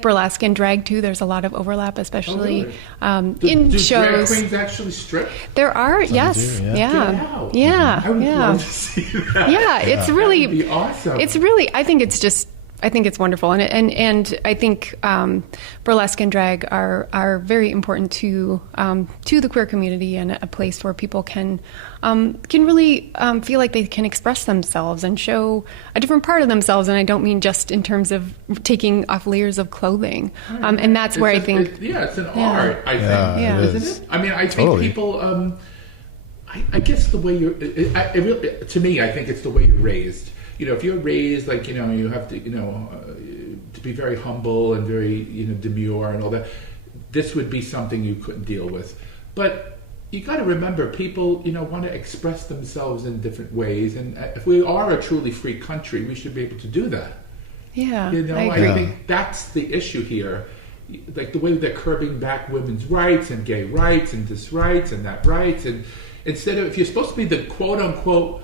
burlesque and drag too. There's a lot of overlap, especially in do shows. Drag queens actually strip? There are, yes, Get out. I would love to see that. Yeah, it's really, that'd be awesome. It's really, I think it's wonderful, and I think burlesque and drag are very important to the queer community, and a place where people can really feel like they can express themselves and show a different part of themselves. And I don't mean just in terms of taking off layers of clothing. And that's where I think it's an art. I think, Yeah. isn't it? I mean, I think people. I guess the way to me, I think it's the way you're raised. If you're raised like, you have to, to be very humble and very, demure and all that, this would be something you couldn't deal with. But you got to remember, people, want to express themselves in different ways. And if we are a truly free country, we should be able to do that. Yeah, I agree. I think that's the issue here. Like the way they're curbing back women's rights and gay rights and this rights and that rights. And instead of, if you're supposed to be the quote unquote,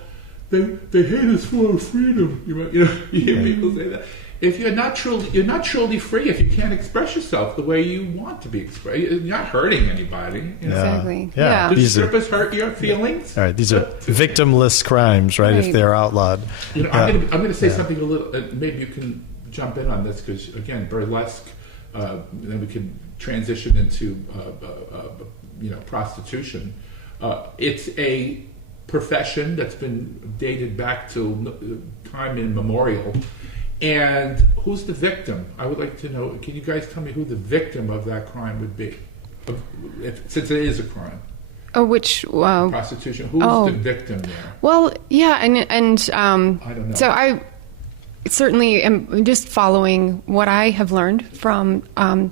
they hate us for our freedom. You hear people say that. If you're not truly free if you can't express yourself the way you want to be expressed. You're not hurting anybody. Exactly. Yeah. Do strippers hurt your feelings? All right, these are victimless crimes, right? If they're outlawed. I'm going to say something a little. Maybe you can jump in on this, because again, burlesque. Then we can transition into prostitution. It's a profession that's been dated back to time immemorial. And who's the victim? I would like to know, can you guys tell me who the victim of that crime would be? Since it is a crime. Oh, which prostitution? Who's the victim there? Well, yeah, and I don't know. So I certainly am just following what I have learned from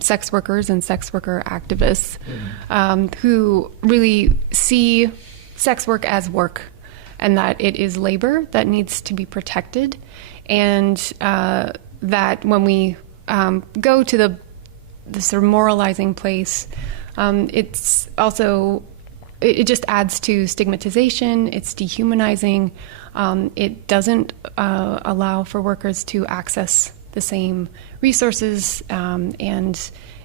sex workers and sex worker activists who really see sex work as work, and that it is labor that needs to be protected, and that when we go to the sort of moralizing place, it's also, it just adds to stigmatization. It's dehumanizing. It doesn't allow for workers to access the same resources. And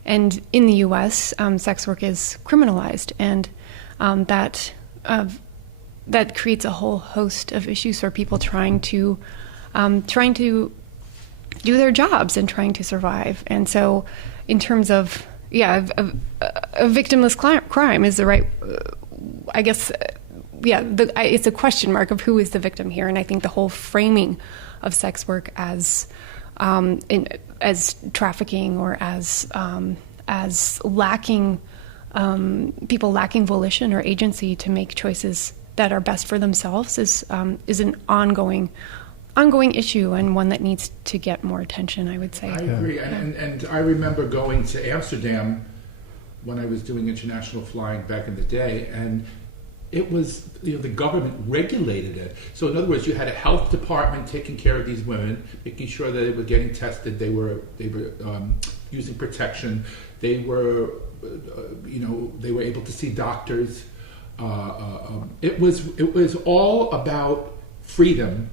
in the U.S., sex work is criminalized, and that creates a whole host of issues for people trying to do their jobs and trying to survive. And so, in terms of a victimless crime is the right, I guess, it's a question mark of who is the victim here. And I think the whole framing of sex work as trafficking or as lacking, people lacking volition or agency to make choices that are best for themselves is an ongoing issue, and one that needs to get more attention, I would say. I agree. And I remember going to Amsterdam when I was doing international flying back in the day, and it was, the government regulated it. So in other words, you had a health department taking care of these women, making sure that they were getting tested, they were using protection, they were able to see doctors. It was all about freedom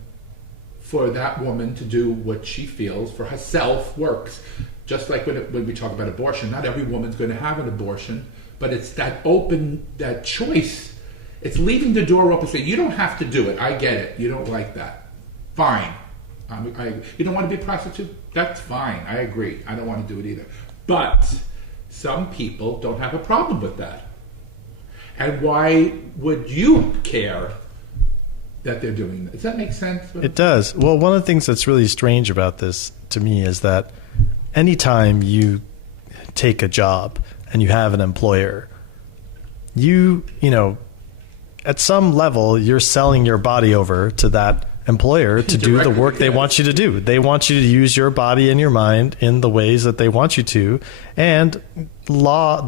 for that woman to do what she feels for herself works. Just like when we talk about abortion, not every woman's going to have an abortion, but it's that choice. It's leaving the door open, saying, you don't have to do it. I get it. You don't like that. Fine. You don't want to be a prostitute? That's fine. I agree. I don't want to do it either. But some people don't have a problem with that. And why would you care that they're doing that? Does that make sense? It does. Well, one of the things that's really strange about this to me is that anytime you take a job and you have an employer, you at some level, you're selling your body over to that employer to do the work they want you to do. They want you to use your body and your mind in the ways that they want you to. And the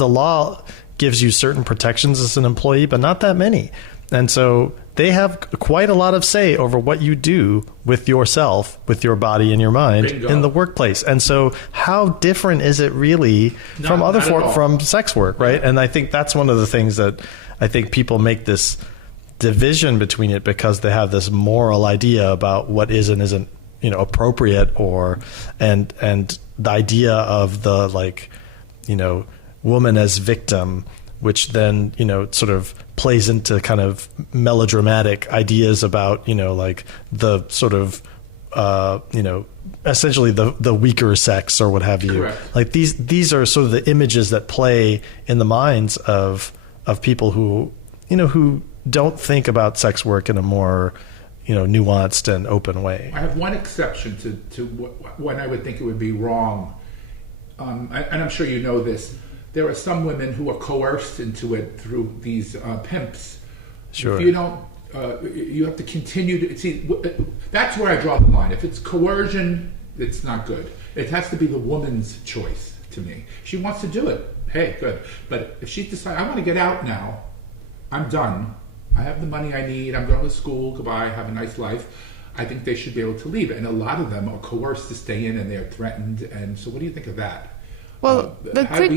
law gives you certain protections as an employee, but not that many. And so they have quite a lot of say over what you do with yourself, with your body and your mind in the workplace. And so how different is it really from sex work, right? And I think that's one of the things that I think people make this division between it because they have this moral idea about what is and isn't, appropriate, and the idea of the woman as victim, which then, sort of plays into kind of melodramatic ideas about, the sort of, essentially the weaker sex or what have you. Correct. Like these are sort of the images that play in the minds of people who don't think about sex work in a more, nuanced and open way. I have one exception to when I would think it would be wrong. And I'm sure you know this. There are some women who are coerced into it through these pimps. Sure. If you don't, you have to continue to see. That's where I draw the line. If it's coercion, it's not good. It has to be the woman's choice. To me, she wants to do it. Hey, good. But if she decides, I want to get out now, I'm done. I have the money I need. I'm going to school. Goodbye. Have a nice life. I think they should be able to leave. And a lot of them are coerced to stay in, and they're threatened. And so, what do you think of that? Well,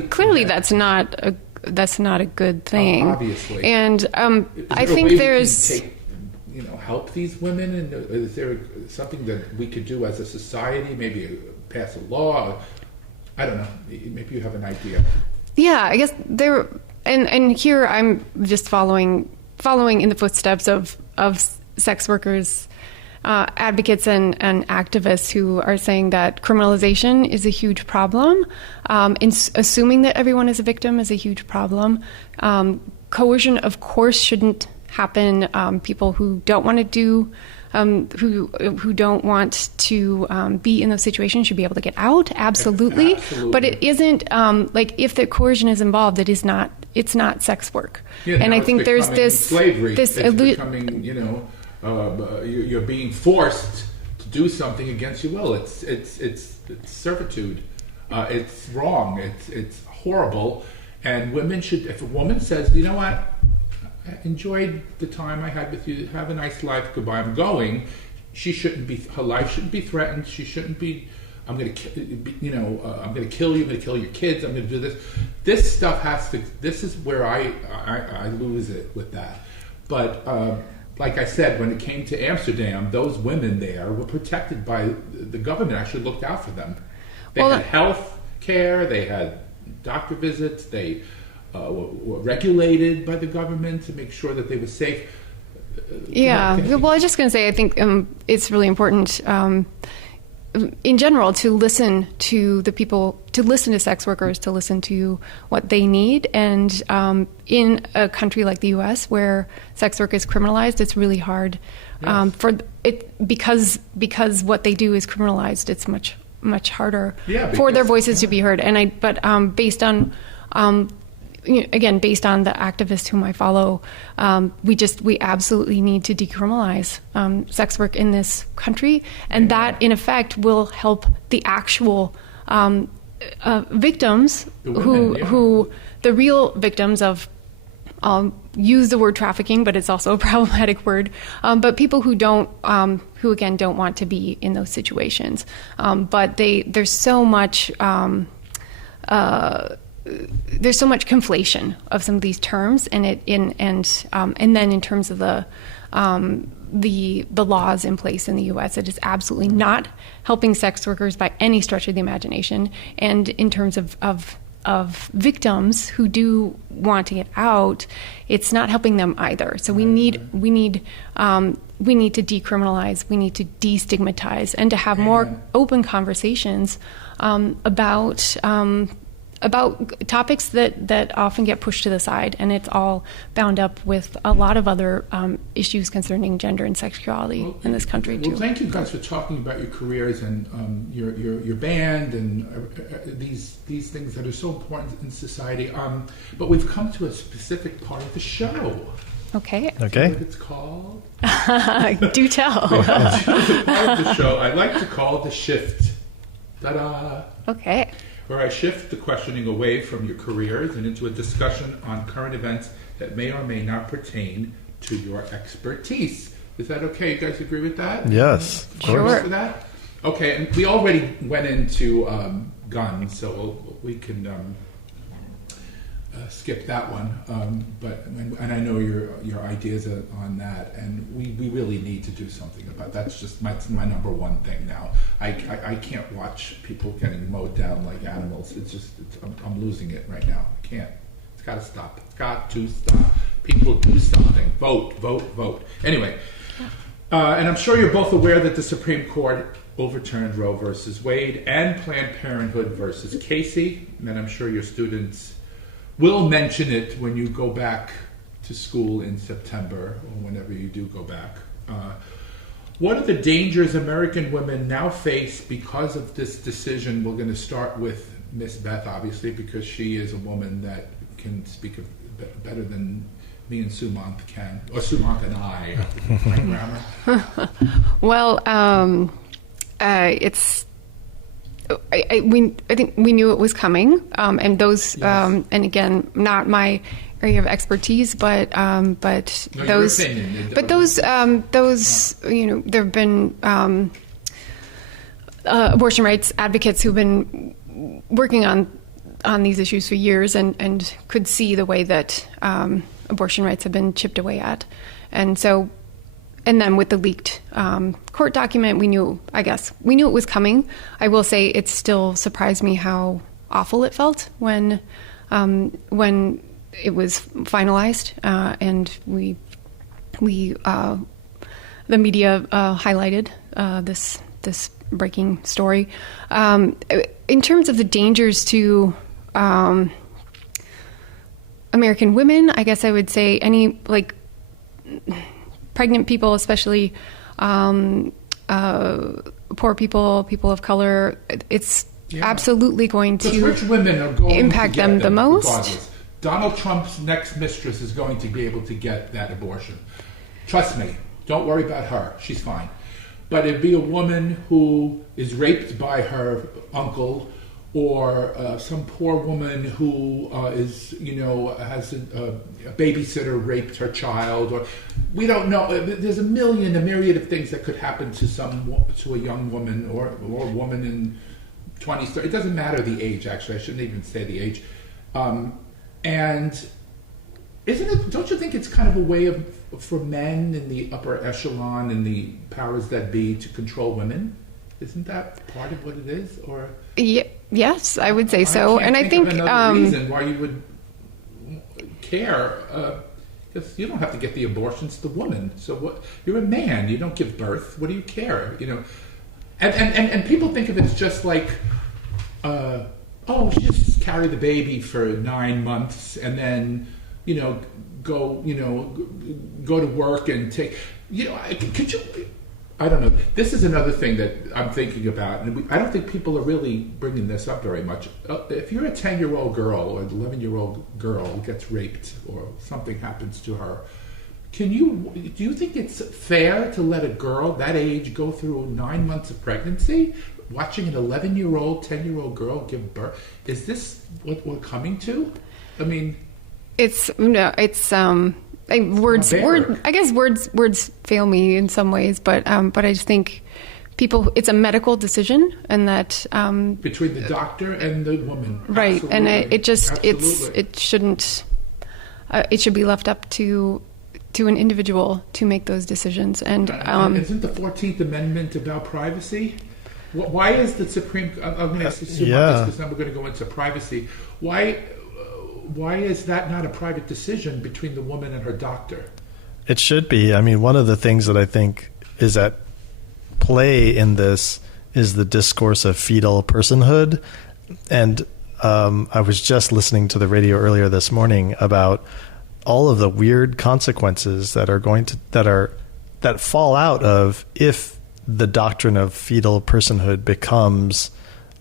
clearly that's not a good thing. Obviously. And I think there's help these women, and is there something that we could do as a society? Maybe pass a law. I don't know. Maybe you have an idea. Yeah, I guess there. And here I'm just following in the footsteps of sex workers, advocates and activists who are saying that criminalization is a huge problem. Assuming that everyone is a victim is a huge problem. Coercion, of course, shouldn't happen. People who don't want to do, who don't want to be in those situations should be able to get out. Absolutely. But it isn't like if the coercion is involved, it is not it's not sex work. Yeah, and now I it's think there's becoming this slavery. this It's becoming, you're being forced to do something against your will. It's servitude. It's wrong. It's horrible. And women should, if a woman says, you know what, I enjoyed the time I had with you, have a nice life, goodbye, I'm going, her life shouldn't be threatened. She shouldn't be, I'm going to kill you, I'm going to kill your kids, I'm going to do this. This stuff this is where I lose it with that. But like I said, when it came to Amsterdam, those women there were protected by the government, actually looked out for them. They had health care, they had doctor visits, they were regulated by the government to make sure that they were safe. Yeah, well, I was just going to say, I think it's really important in general to listen to the people, to listen to sex workers, to listen to what they need. And in a country like the U.S. where sex work is criminalized, it's really hard because what they do is criminalized. It's much harder for their voices to be heard. And based on based on the activists whom I follow, we absolutely need to decriminalize sex work in this country, and that in effect will help the actual victims, who the real victims of. Use the word trafficking, but it's also a problematic word. But people who again don't want to be in those situations. But there's so much conflation of some of these terms, and then in terms of the laws in place in the U.S., it is absolutely not helping sex workers by any stretch of the imagination. And in terms of victims who do want to get out, it's not helping them either. So we need to decriminalize, we need to destigmatize, and to have more open conversations about topics that often get pushed to the side, and it's all bound up with a lot of other issues concerning gender and sexuality in this country too. Well, thank you guys for talking about your careers and your band and these things that are so important in society. But we've come to a specific part of the show. Okay. Do you know what it's called? Do tell. The part of the show I like to call the shift. Ta-da! Okay. Where I shift the questioning away from your careers and into a discussion on current events that may or may not pertain to your expertise. Is that okay? You guys agree with that? Yes. Sure. For that? Okay, and we already went into guns, so we can skip that one. And I know your ideas on that, and we really need to do something about that. That's just my number one thing now. I can't watch people getting mowed down like animals. I'm losing it right now. I can't. It's got to stop. It's got to stop. People do something. Vote. Anyway, and I'm sure you're both aware that the Supreme Court overturned Roe versus Wade and Planned Parenthood versus Casey, and I'm sure your students will mention it when you go back to school in September, or whenever you do go back. What are the dangers American women now face because of this decision? We're going to start with Miss Beth, obviously, because she is a woman that can speak better than me and Sumanth can, or Sumanth and I. Grammar. Well, it's. I think we knew it was coming, and those, yes. And again, not my area of expertise, but those, there have been abortion rights advocates who've been working on these issues for years, and could see the way that abortion rights have been chipped away at, and so. And then with the leaked court document, we knew it was coming. I will say it still surprised me how awful it felt when it was finalized, and the media highlighted this breaking story. In terms of the dangers to American women, I guess I would say any pregnant people, especially poor people of color, it's absolutely going to rich women are going impact to get them the most. Regardless. Donald Trump's next mistress is going to be able to get that abortion. Trust me. Don't worry about her. She's fine. But it'd be a woman who is raped by her uncle, or some poor woman who has a babysitter raped her child, or we don't know. There's a myriad of things that could happen to a young woman or a woman in 20s. It doesn't matter the age. Actually, I shouldn't even say the age. And isn't it? Don't you think it's kind of a way for men in the upper echelon and the powers that be to control women? Isn't that part of what it is? Or yes, I would say so. And I think another reason why you would care, because you don't have to get the abortions. The woman. So what? You're a man. You don't give birth. What do you care? And people think of it as just like, she just carry the baby for 9 months and then go to work and take. Could you? I don't know. This is another thing that I'm thinking about, and I don't think people are really bringing this up very much. If you're a 10-year-old girl or an 11-year-old girl gets raped or something happens to her, do you think it's fair to let a girl that age go through 9 months of pregnancy, watching an 11-year-old, 10-year-old girl give birth? Is this what we're coming to? I mean, words. I guess words fail me in some ways, but I just think it's a medical decision, and that between the doctor and the woman, right? Absolutely. And it shouldn't. It should be left up to an individual to make those decisions. And isn't the 14th Amendment about privacy? Why is the Supreme? I'm going to assume this because then we're going to go into privacy. Why is that not a private decision between the woman and her doctor? It should be. I mean, one of the things that I think is at play in this is the discourse of fetal personhood. And I was just listening to the radio earlier this morning about all of the weird consequences that fall out of if the doctrine of fetal personhood becomes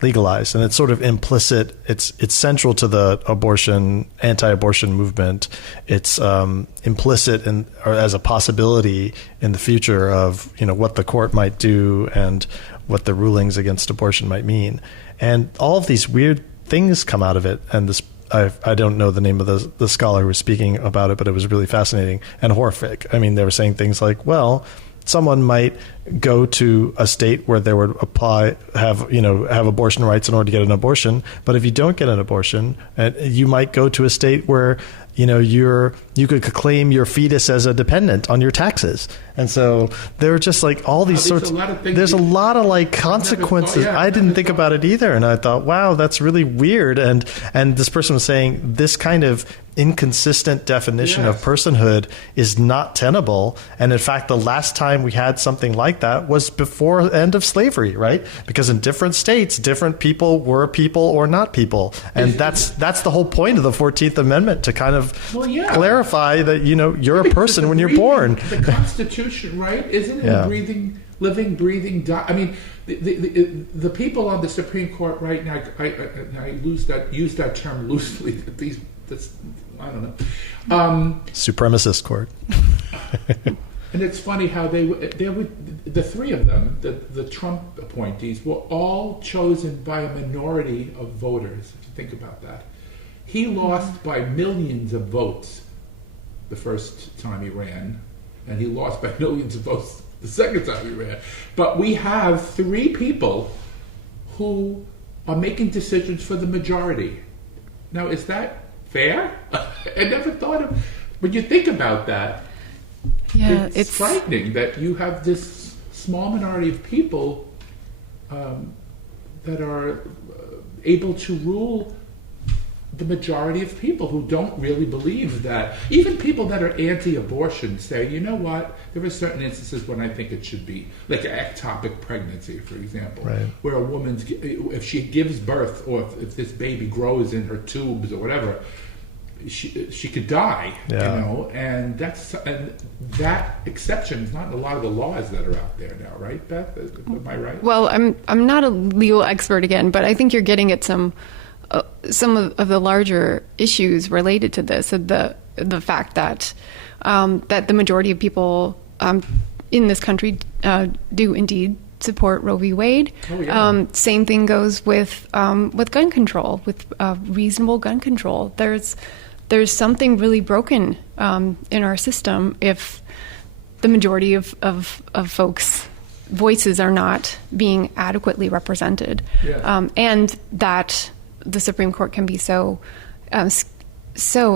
legalized, and it's sort of implicit. It's central to the anti-abortion movement. It's implicit or as a possibility in the future of what the court might do and what the rulings against abortion might mean. And all of these weird things come out of it. And this, I don't know the name of the scholar who was speaking about it, but it was really fascinating and horrific. I mean, they were saying things like, well, someone might go to a state where they would have abortion rights in order to get an abortion. But if you don't get an abortion, you might go to a state where, you could claim your fetus as a dependent on your taxes. And so there are just like all these sorts. There's a lot of like consequences. I didn't think about it either. And I thought, wow, that's really weird. And this person was saying this kind of inconsistent definition of personhood is not tenable. And in fact, the last time we had something like that was before the end of slavery, right? Because in different states, different people were people or not people. And that's the whole point of the 14th Amendment, to kind of clarify that, you're a person when you're born. The Constitution, right? Isn't it living, breathing, I mean, the people on the Supreme Court right now, I use that term loosely, I don't know. Supremacist court. And it's funny how they would, the three of them, the Trump appointees, were all chosen by a minority of voters. If you think about that. He lost by millions of votes the first time he ran, and he lost by millions of votes the second time he ran. But we have three people who are making decisions for the majority. Now, is that fair? I never thought of. When you think about that, it's frightening that you have this small minority of people that are able to rule the majority of people who don't really believe that. Even people that are anti-abortion say, you know what, there are certain instances when I think it should be, like an ectopic pregnancy, for example, right, where a woman, if she gives birth or if this baby grows in her tubes or whatever, she could die, and that exception is not in a lot of the laws that are out there now, right, Beth? Am I right? Well, I'm not a legal expert again, but I think you're getting at some some of the larger issues related to this, the fact that that the majority of people in this country do indeed support Roe v. Wade. Oh, yeah. Same thing goes with gun control, with reasonable gun control. There's something really broken in our system if the majority of folks' voices are not being adequately represented, Yeah. and that the Supreme Court can be so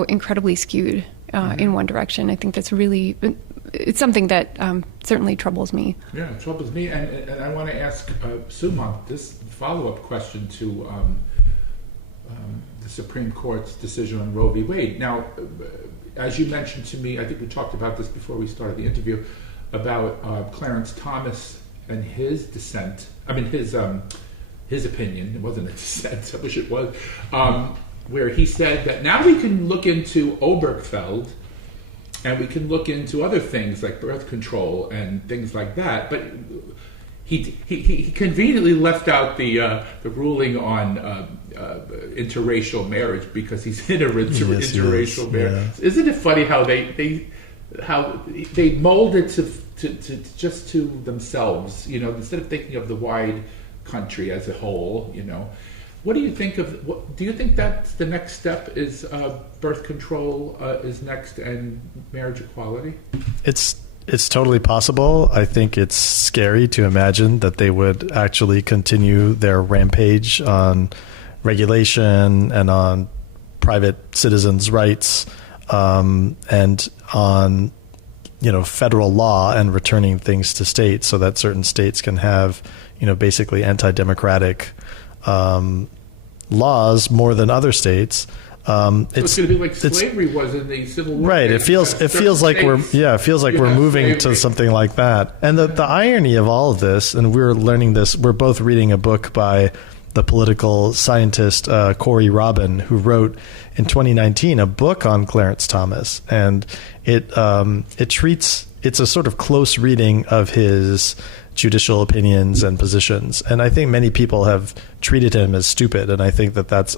incredibly skewed in one direction. I think that's really, it's something that certainly troubles me. Yeah, it troubles me. And I want to ask Sumanth this follow-up question to the Supreme Court's decision on Roe v. Wade. Now, as you mentioned to me, I think we talked about this before we started the interview, about Clarence Thomas and his dissent. I mean, his opinion. It wasn't a dissent. I wish it was. Where he said that now we can look into Obergefell and we can look into other things like birth control and things like that. But he conveniently left out the ruling on interracial marriage because he's in a interracial marriage. Yeah. Isn't it funny how they mold it to just to themselves? You know, instead of thinking of the wide country as a whole. You know, what do you think of? Do you think that's the next step? Is birth control is next, and marriage equality? It's totally possible. I think it's scary to imagine that they would actually continue their rampage on regulation and on private citizens' rights, and on, you know, federal law and returning things to states so that certain states can have, you know, basically anti-democratic laws more than other states. It's going to be like slavery was in the Civil War. Right. It feels like we're moving to something like that. And the irony of all of this, and we're learning this, we're both reading a book by the political scientist Corey Robin, who wrote in 2019 a book on Clarence Thomas, and it's a sort of close reading of his judicial opinions and positions, and I think many people have treated him as stupid, and I think he's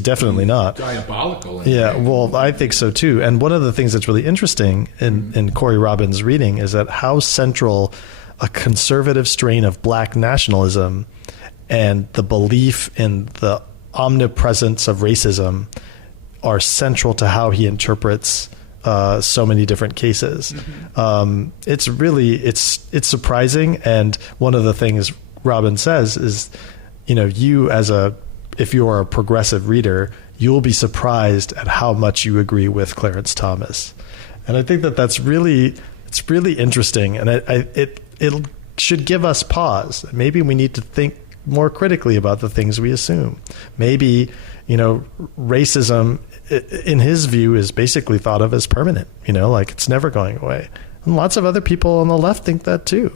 definitely not diabolical. Yeah, well, I think so too. And one of the things that's really interesting in Corey Robin's reading is that how central a conservative strain of black nationalism and the belief in the omnipresence of racism are central to how he interprets so many different cases. Mm-hmm. It's surprising. And one of the things Robin says is, you know, if you are a progressive reader, you will be surprised at how much you agree with Clarence Thomas. And I think it's really interesting. And it should give us pause. Maybe we need to think more critically about the things we assume. Maybe, you know, racism, in his view, is basically thought of as permanent, you know, like it's never going away. And lots of other people on the left think that too.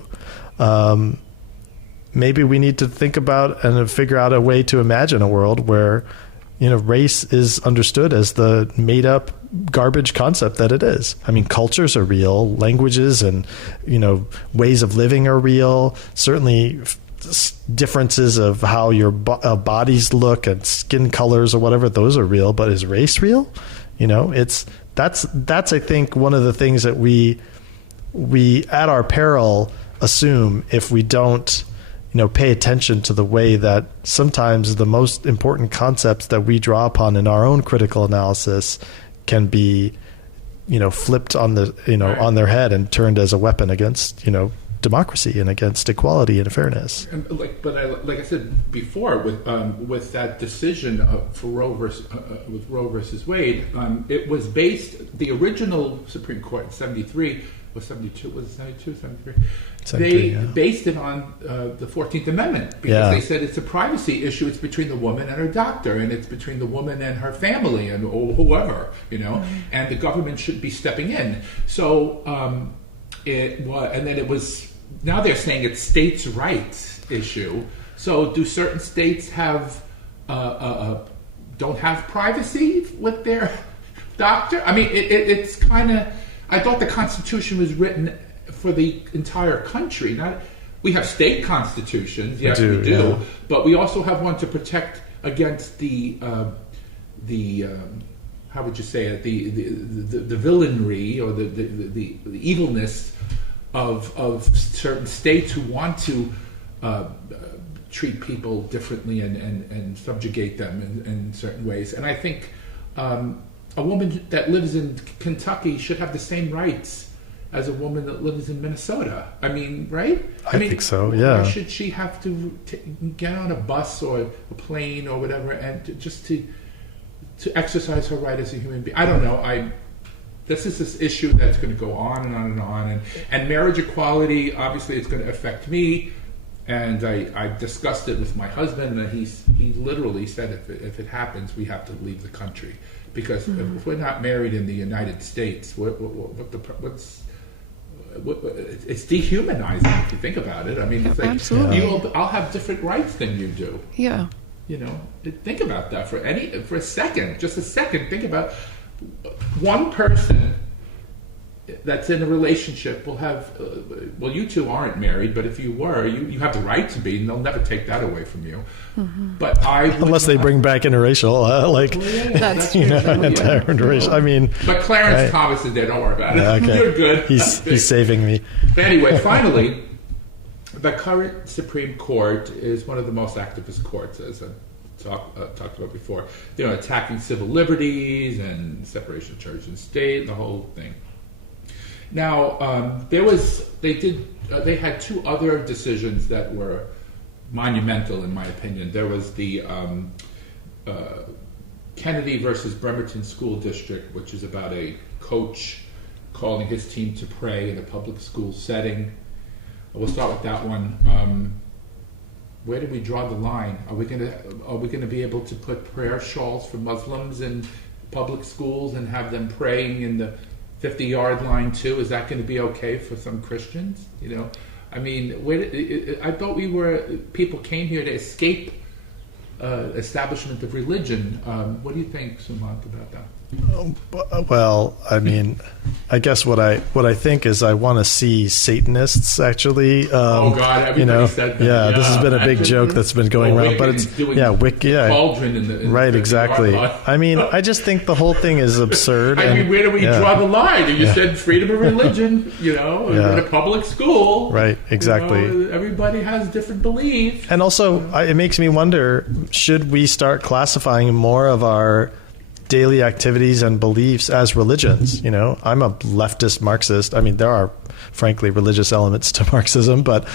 Maybe we need to think about and figure out a way to imagine a world where, you know, race is understood as the made up garbage concept that it is. I mean, cultures are real, languages and, you know, ways of living are real. Certainly differences of how your bodies look and skin colors or whatever, those are real, but is race real? You know, that's I think one of the things that we at our peril assume if we don't, you know, pay attention to the way that sometimes the most important concepts that we draw upon in our own critical analysis can be, you know, flipped on the, you know, on their head and turned as a weapon against, you know, democracy and against equality and fairness. Like I said before, with that decision for Roe versus Wade, it was based. The original Supreme Court in 73 was 72. Was it 72? 73. They based it on the 14th Amendment because they said it's a privacy issue. It's between the woman and her doctor, and it's between the woman and her family and or whoever, you know. Mm-hmm. And the government should be stepping in. So. It was, and then it was. Now they're saying it's states' rights issue. So do certain states have don't have privacy with their doctor? I mean, it's kind of. I thought the Constitution was written for the entire country. Not We have state constitutions, yes, we do. Yeah. But we also have one to protect against the how would you say it, the villainry or the evilness of certain states who want to treat people differently and subjugate them in certain ways. And I think a woman that lives in Kentucky should have the same rights as a woman that lives in Minnesota. I mean, right? I think so, yeah. Why should she have to get on a bus or a plane or whatever and to exercise her right as a human being? I don't know. This is this issue that's going to go on and on and on. And marriage equality, obviously, it's going to affect me. And I discussed it with my husband, and he literally said if it happens, we have to leave the country. Because if we're not married in the United States, it's dehumanizing if you think about it. I mean, it's like Absolutely. I'll have different rights than you do. Yeah. You know, think about that for a second, just a second. Think about one person that's in a relationship will have. Well, you two aren't married, but if you were, you have the right to be, and they'll never take that away from you. But unless they bring back interracial, That's true. interracial. I mean, but Clarence Thomas is there. Don't worry about it. Yeah, okay. You're good. He's saving me. But anyway, finally, the current Supreme Court is one of the most activist courts, as I talked about before. You know, attacking civil liberties and separation of church and state, the whole thing. Now, they had two other decisions that were monumental, in my opinion. There was the Kennedy versus Bremerton School District, which is about a coach calling his team to pray in a public school setting. We'll start with that one. Where do we draw the line? Are we going to be able to put prayer shawls for Muslims in public schools and have them praying in the 50-yard line too? Is that going to be okay for some Christians? You know, I mean, I thought people came here to escape establishment of religion. What do you think, Sumanth, about that? Well, I mean, I guess what I think is I want to see Satanists actually. Oh God! Everybody said that. Yeah, this has been a big joke that's been going around, but it's cauldron in the right, exactly. I mean, I just think the whole thing is absurd. I mean, where do we draw the line? You said freedom of religion, in a public school. Right, exactly. Everybody has different beliefs. And also, it makes me wonder, should we start classifying more of our daily activities and beliefs as religions? You know, I'm a leftist Marxist. I mean, there are, frankly, religious elements to Marxism, but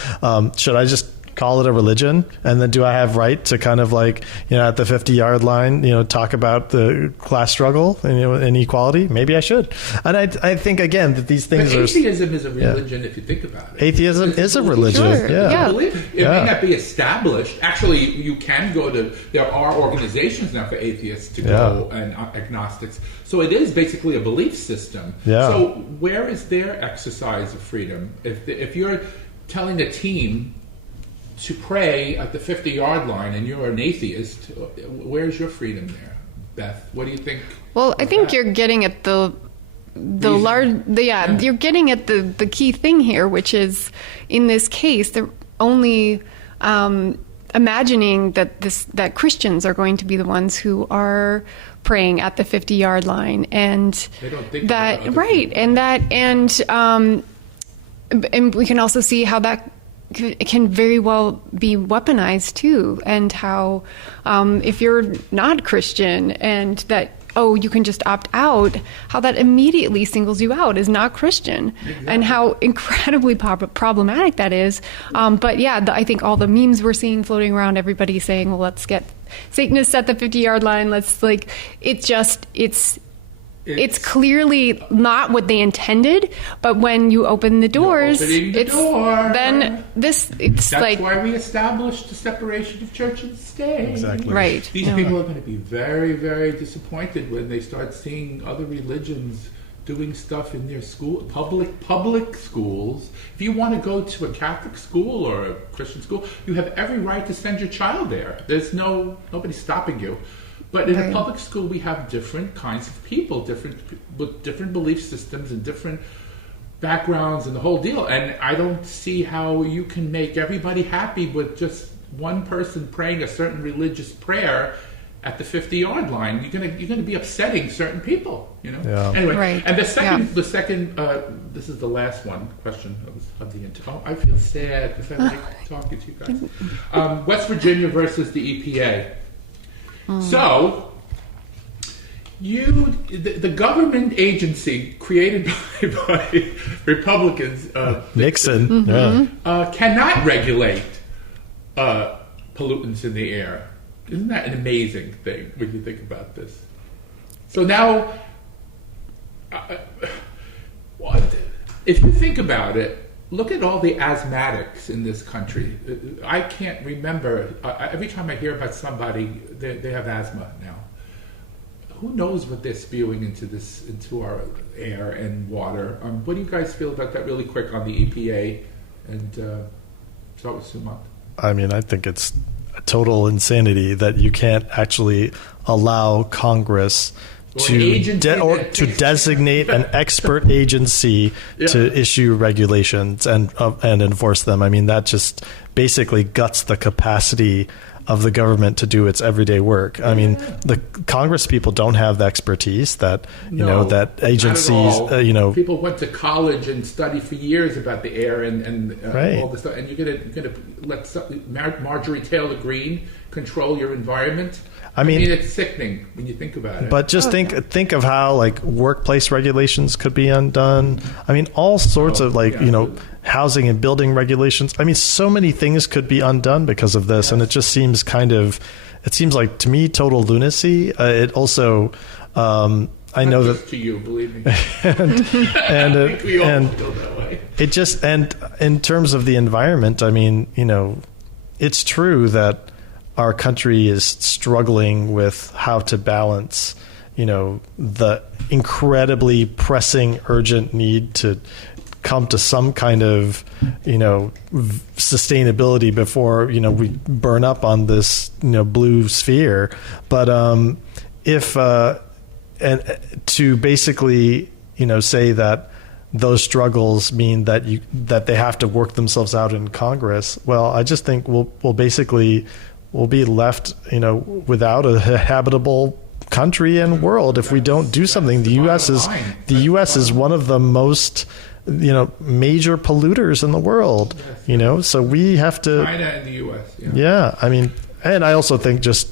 should I just call it a religion? And then do I have right to kind of at the 50-yard line, talk about the class struggle and inequality? Maybe I should. And I think, again, that these things atheism is a religion if you think about it. Atheism is a religion. Sure. Yeah. It may not be established. Actually, you can go there are organizations now for atheists to go and agnostics. So it is basically a belief system. Yeah. So where is their exercise of freedom? If you're telling a team to pray at the 50-yard line and you're an atheist, where's your freedom there? Beth, what do you think? Well, I think you're getting at you're getting at the key thing here, which is, in this case, they're only imagining that Christians are going to be the ones who are praying at the 50-yard line, and they don't think that about right, and we can also see how that it can very well be weaponized too, and how if you're not Christian and that you can just opt out, how that immediately singles you out as not Christian. Exactly. And how incredibly problematic that is. But yeah, I think all the memes we're seeing floating around, everybody saying, well, let's get Satanists at the 50-yard line. It's clearly not what they intended, but when you open the doors, That's like why we established the separation of church and state. Exactly. Right. These people are going to be very, very disappointed when they start seeing other religions doing stuff in their school, public schools. If you want to go to a Catholic school or a Christian school, you have every right to send your child there. There's nobody stopping you. But in a public school, we have different kinds of people, with different belief systems and different backgrounds and the whole deal. And I don't see how you can make everybody happy with just one person praying a certain religious prayer at the 50-yard line. You're gonna be upsetting certain people, Yeah. Anyway, Right. and the second, this is the last one question of the interview. I feel sad because I like talking to you guys. West Virginia versus the EPA. So, the government agency created by Republicans, Nixon, cannot regulate pollutants in the air. Isn't that an amazing thing when you think about this? So now, if you think about it, look at all the asthmatics in this country. I can't remember. Every time I hear about somebody, they have asthma now. Who knows what they're spewing into our air and water? What do you guys feel about that? Really quick on the EPA, and start with Sumanth. I mean, I think it's total insanity that you can't actually allow Congress to designate an expert agency to issue regulations and enforce them. I mean, that just basically guts the capacity of the government to do its everyday work. I mean, the Congress people don't have the expertise that that agencies. People went to college and studied for years about the air and right. all this stuff. And you're gonna let Marjorie Taylor Greene control your environment. I mean, it's sickening when you think about it. But just think of how workplace regulations could be undone. I mean, all sorts of housing and building regulations. I mean, so many things could be undone because of this, and it just seems it seems like to me total lunacy. It also, I know that to you, believe me, and I think we all feel that way. It just and in terms of the environment, I mean, it's true that our country is struggling with how to balance, the incredibly pressing, urgent need to come to some kind of, sustainability before, we burn up on this, blue sphere. But if and to basically, say that those struggles mean that they have to work themselves out in Congress, well, I just think we'll be left, without a habitable country and world if we don't do something. The U.S. is one of the most, major polluters in the world. So we have to. China and the U.S. Yeah, I mean, and I also think just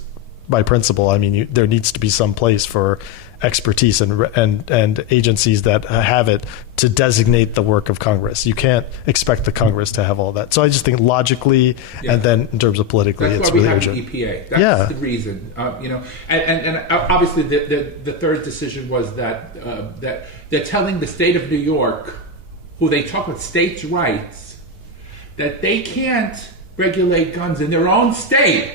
by principle, I mean, there needs to be some place for expertise and agencies that have it to designate the work of Congress. You can't expect the Congress to have all that. So I just think logically, and then in terms of politically, that's it's why we really have urgent. The EPA. That's the reason. And obviously the third decision was that they're telling the state of New York, who they talk about states' rights, that they can't regulate guns in their own state.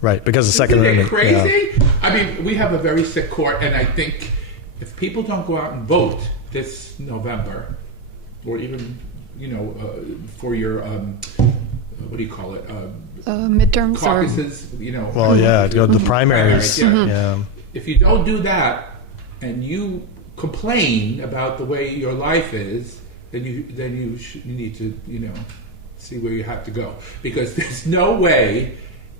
Right, because the Second Amendment. Isn't it crazy? Yeah. I mean, we have a very sick court, and I think if people don't go out and vote this November, or even, for your, what do you call it? Midterms caucuses, Well, go to the primaries. Yeah. If you don't do that, and you complain about the way your life is, then you need to, see where you have to go. Because there's no way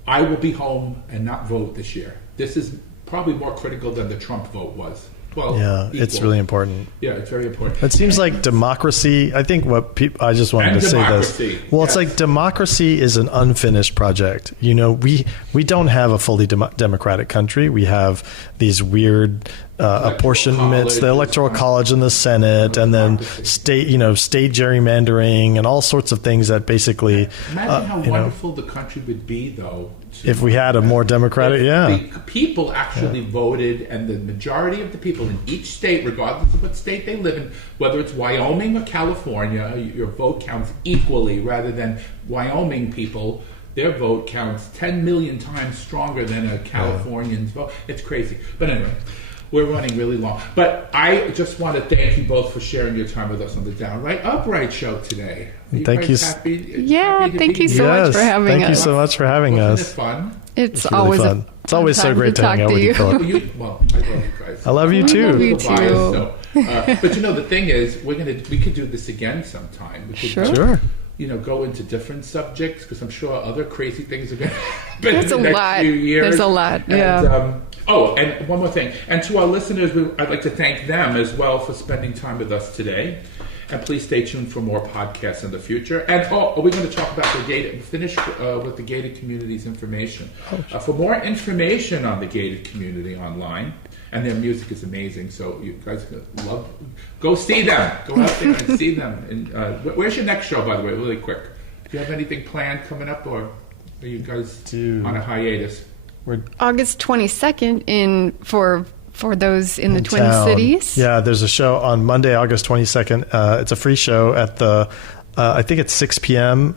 I will be home and not vote this year. This is probably more critical than the Trump vote was. Well, it's really important. Yeah, it's very important. It seems like democracy. I think I just wanted to say this. Well, it's like democracy is an unfinished project. We don't have a fully democratic country. We have these weird apportionments, the Electoral College and the Senate, and then state gerrymandering and all sorts of things that basically. Imagine how wonderful the country would be, though, if we had a more democratic. The people actually voted, and the majority of the people in each state, regardless of what state they live in, whether it's Wyoming or California, your vote counts equally, rather than Wyoming people. Their vote counts 10 million times stronger than a Californian's vote. It's crazy. But anyway, we're running really long. But I just want to thank you both for sharing your time with us on the Downright Upright show today. Thank you. Happy thank you so much for having us. Thank you so much for having us. Isn't it fun? It's really always fun. It's always so great to hang out with you, Philip. Well, I love you guys. I love you too. I love you too. So But the thing is, we could do this again sometime. We could, Sure. Go into different subjects, because I'm sure other crazy things are going to happen There's in the next few years. There's a lot, yeah. And, and one more thing. And to our listeners, I'd like to thank them as well for spending time with us today. And please stay tuned for more podcasts in the future. And are we going to talk about finish with the gated community's information? For more information on the gated community online, and their music is amazing, so you guys go see them. Go out there and see them. And where's your next show, by the way, really quick? Do you have anything planned coming up, or are you guys on a hiatus? We're August 22nd for those in the Twin Cities. Yeah, there's a show on Monday, August 22nd. It's a free show at the, I think it's 6 p.m.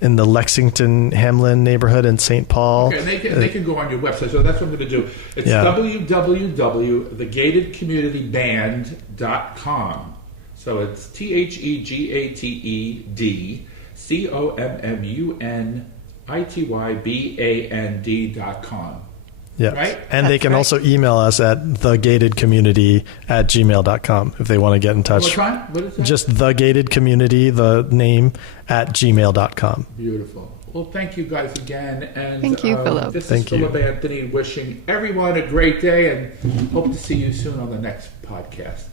in the Lexington Hamlin neighborhood in St. Paul. Okay, and they can go on your website. So that's what I'm going to do. It's www.thegatedcommunityband.com. So it's TheGatedCommunityband.com. Yeah. Right? And they can also email us at thegatedcommunity@gmail.com if they want to get in touch. What is that? Just thegatedcommunity, the name, @gmail.com. Beautiful. Well, thank you guys again. And thank you, Philip. This is Philip Anthony wishing everyone a great day, and hope to see you soon on the next podcast.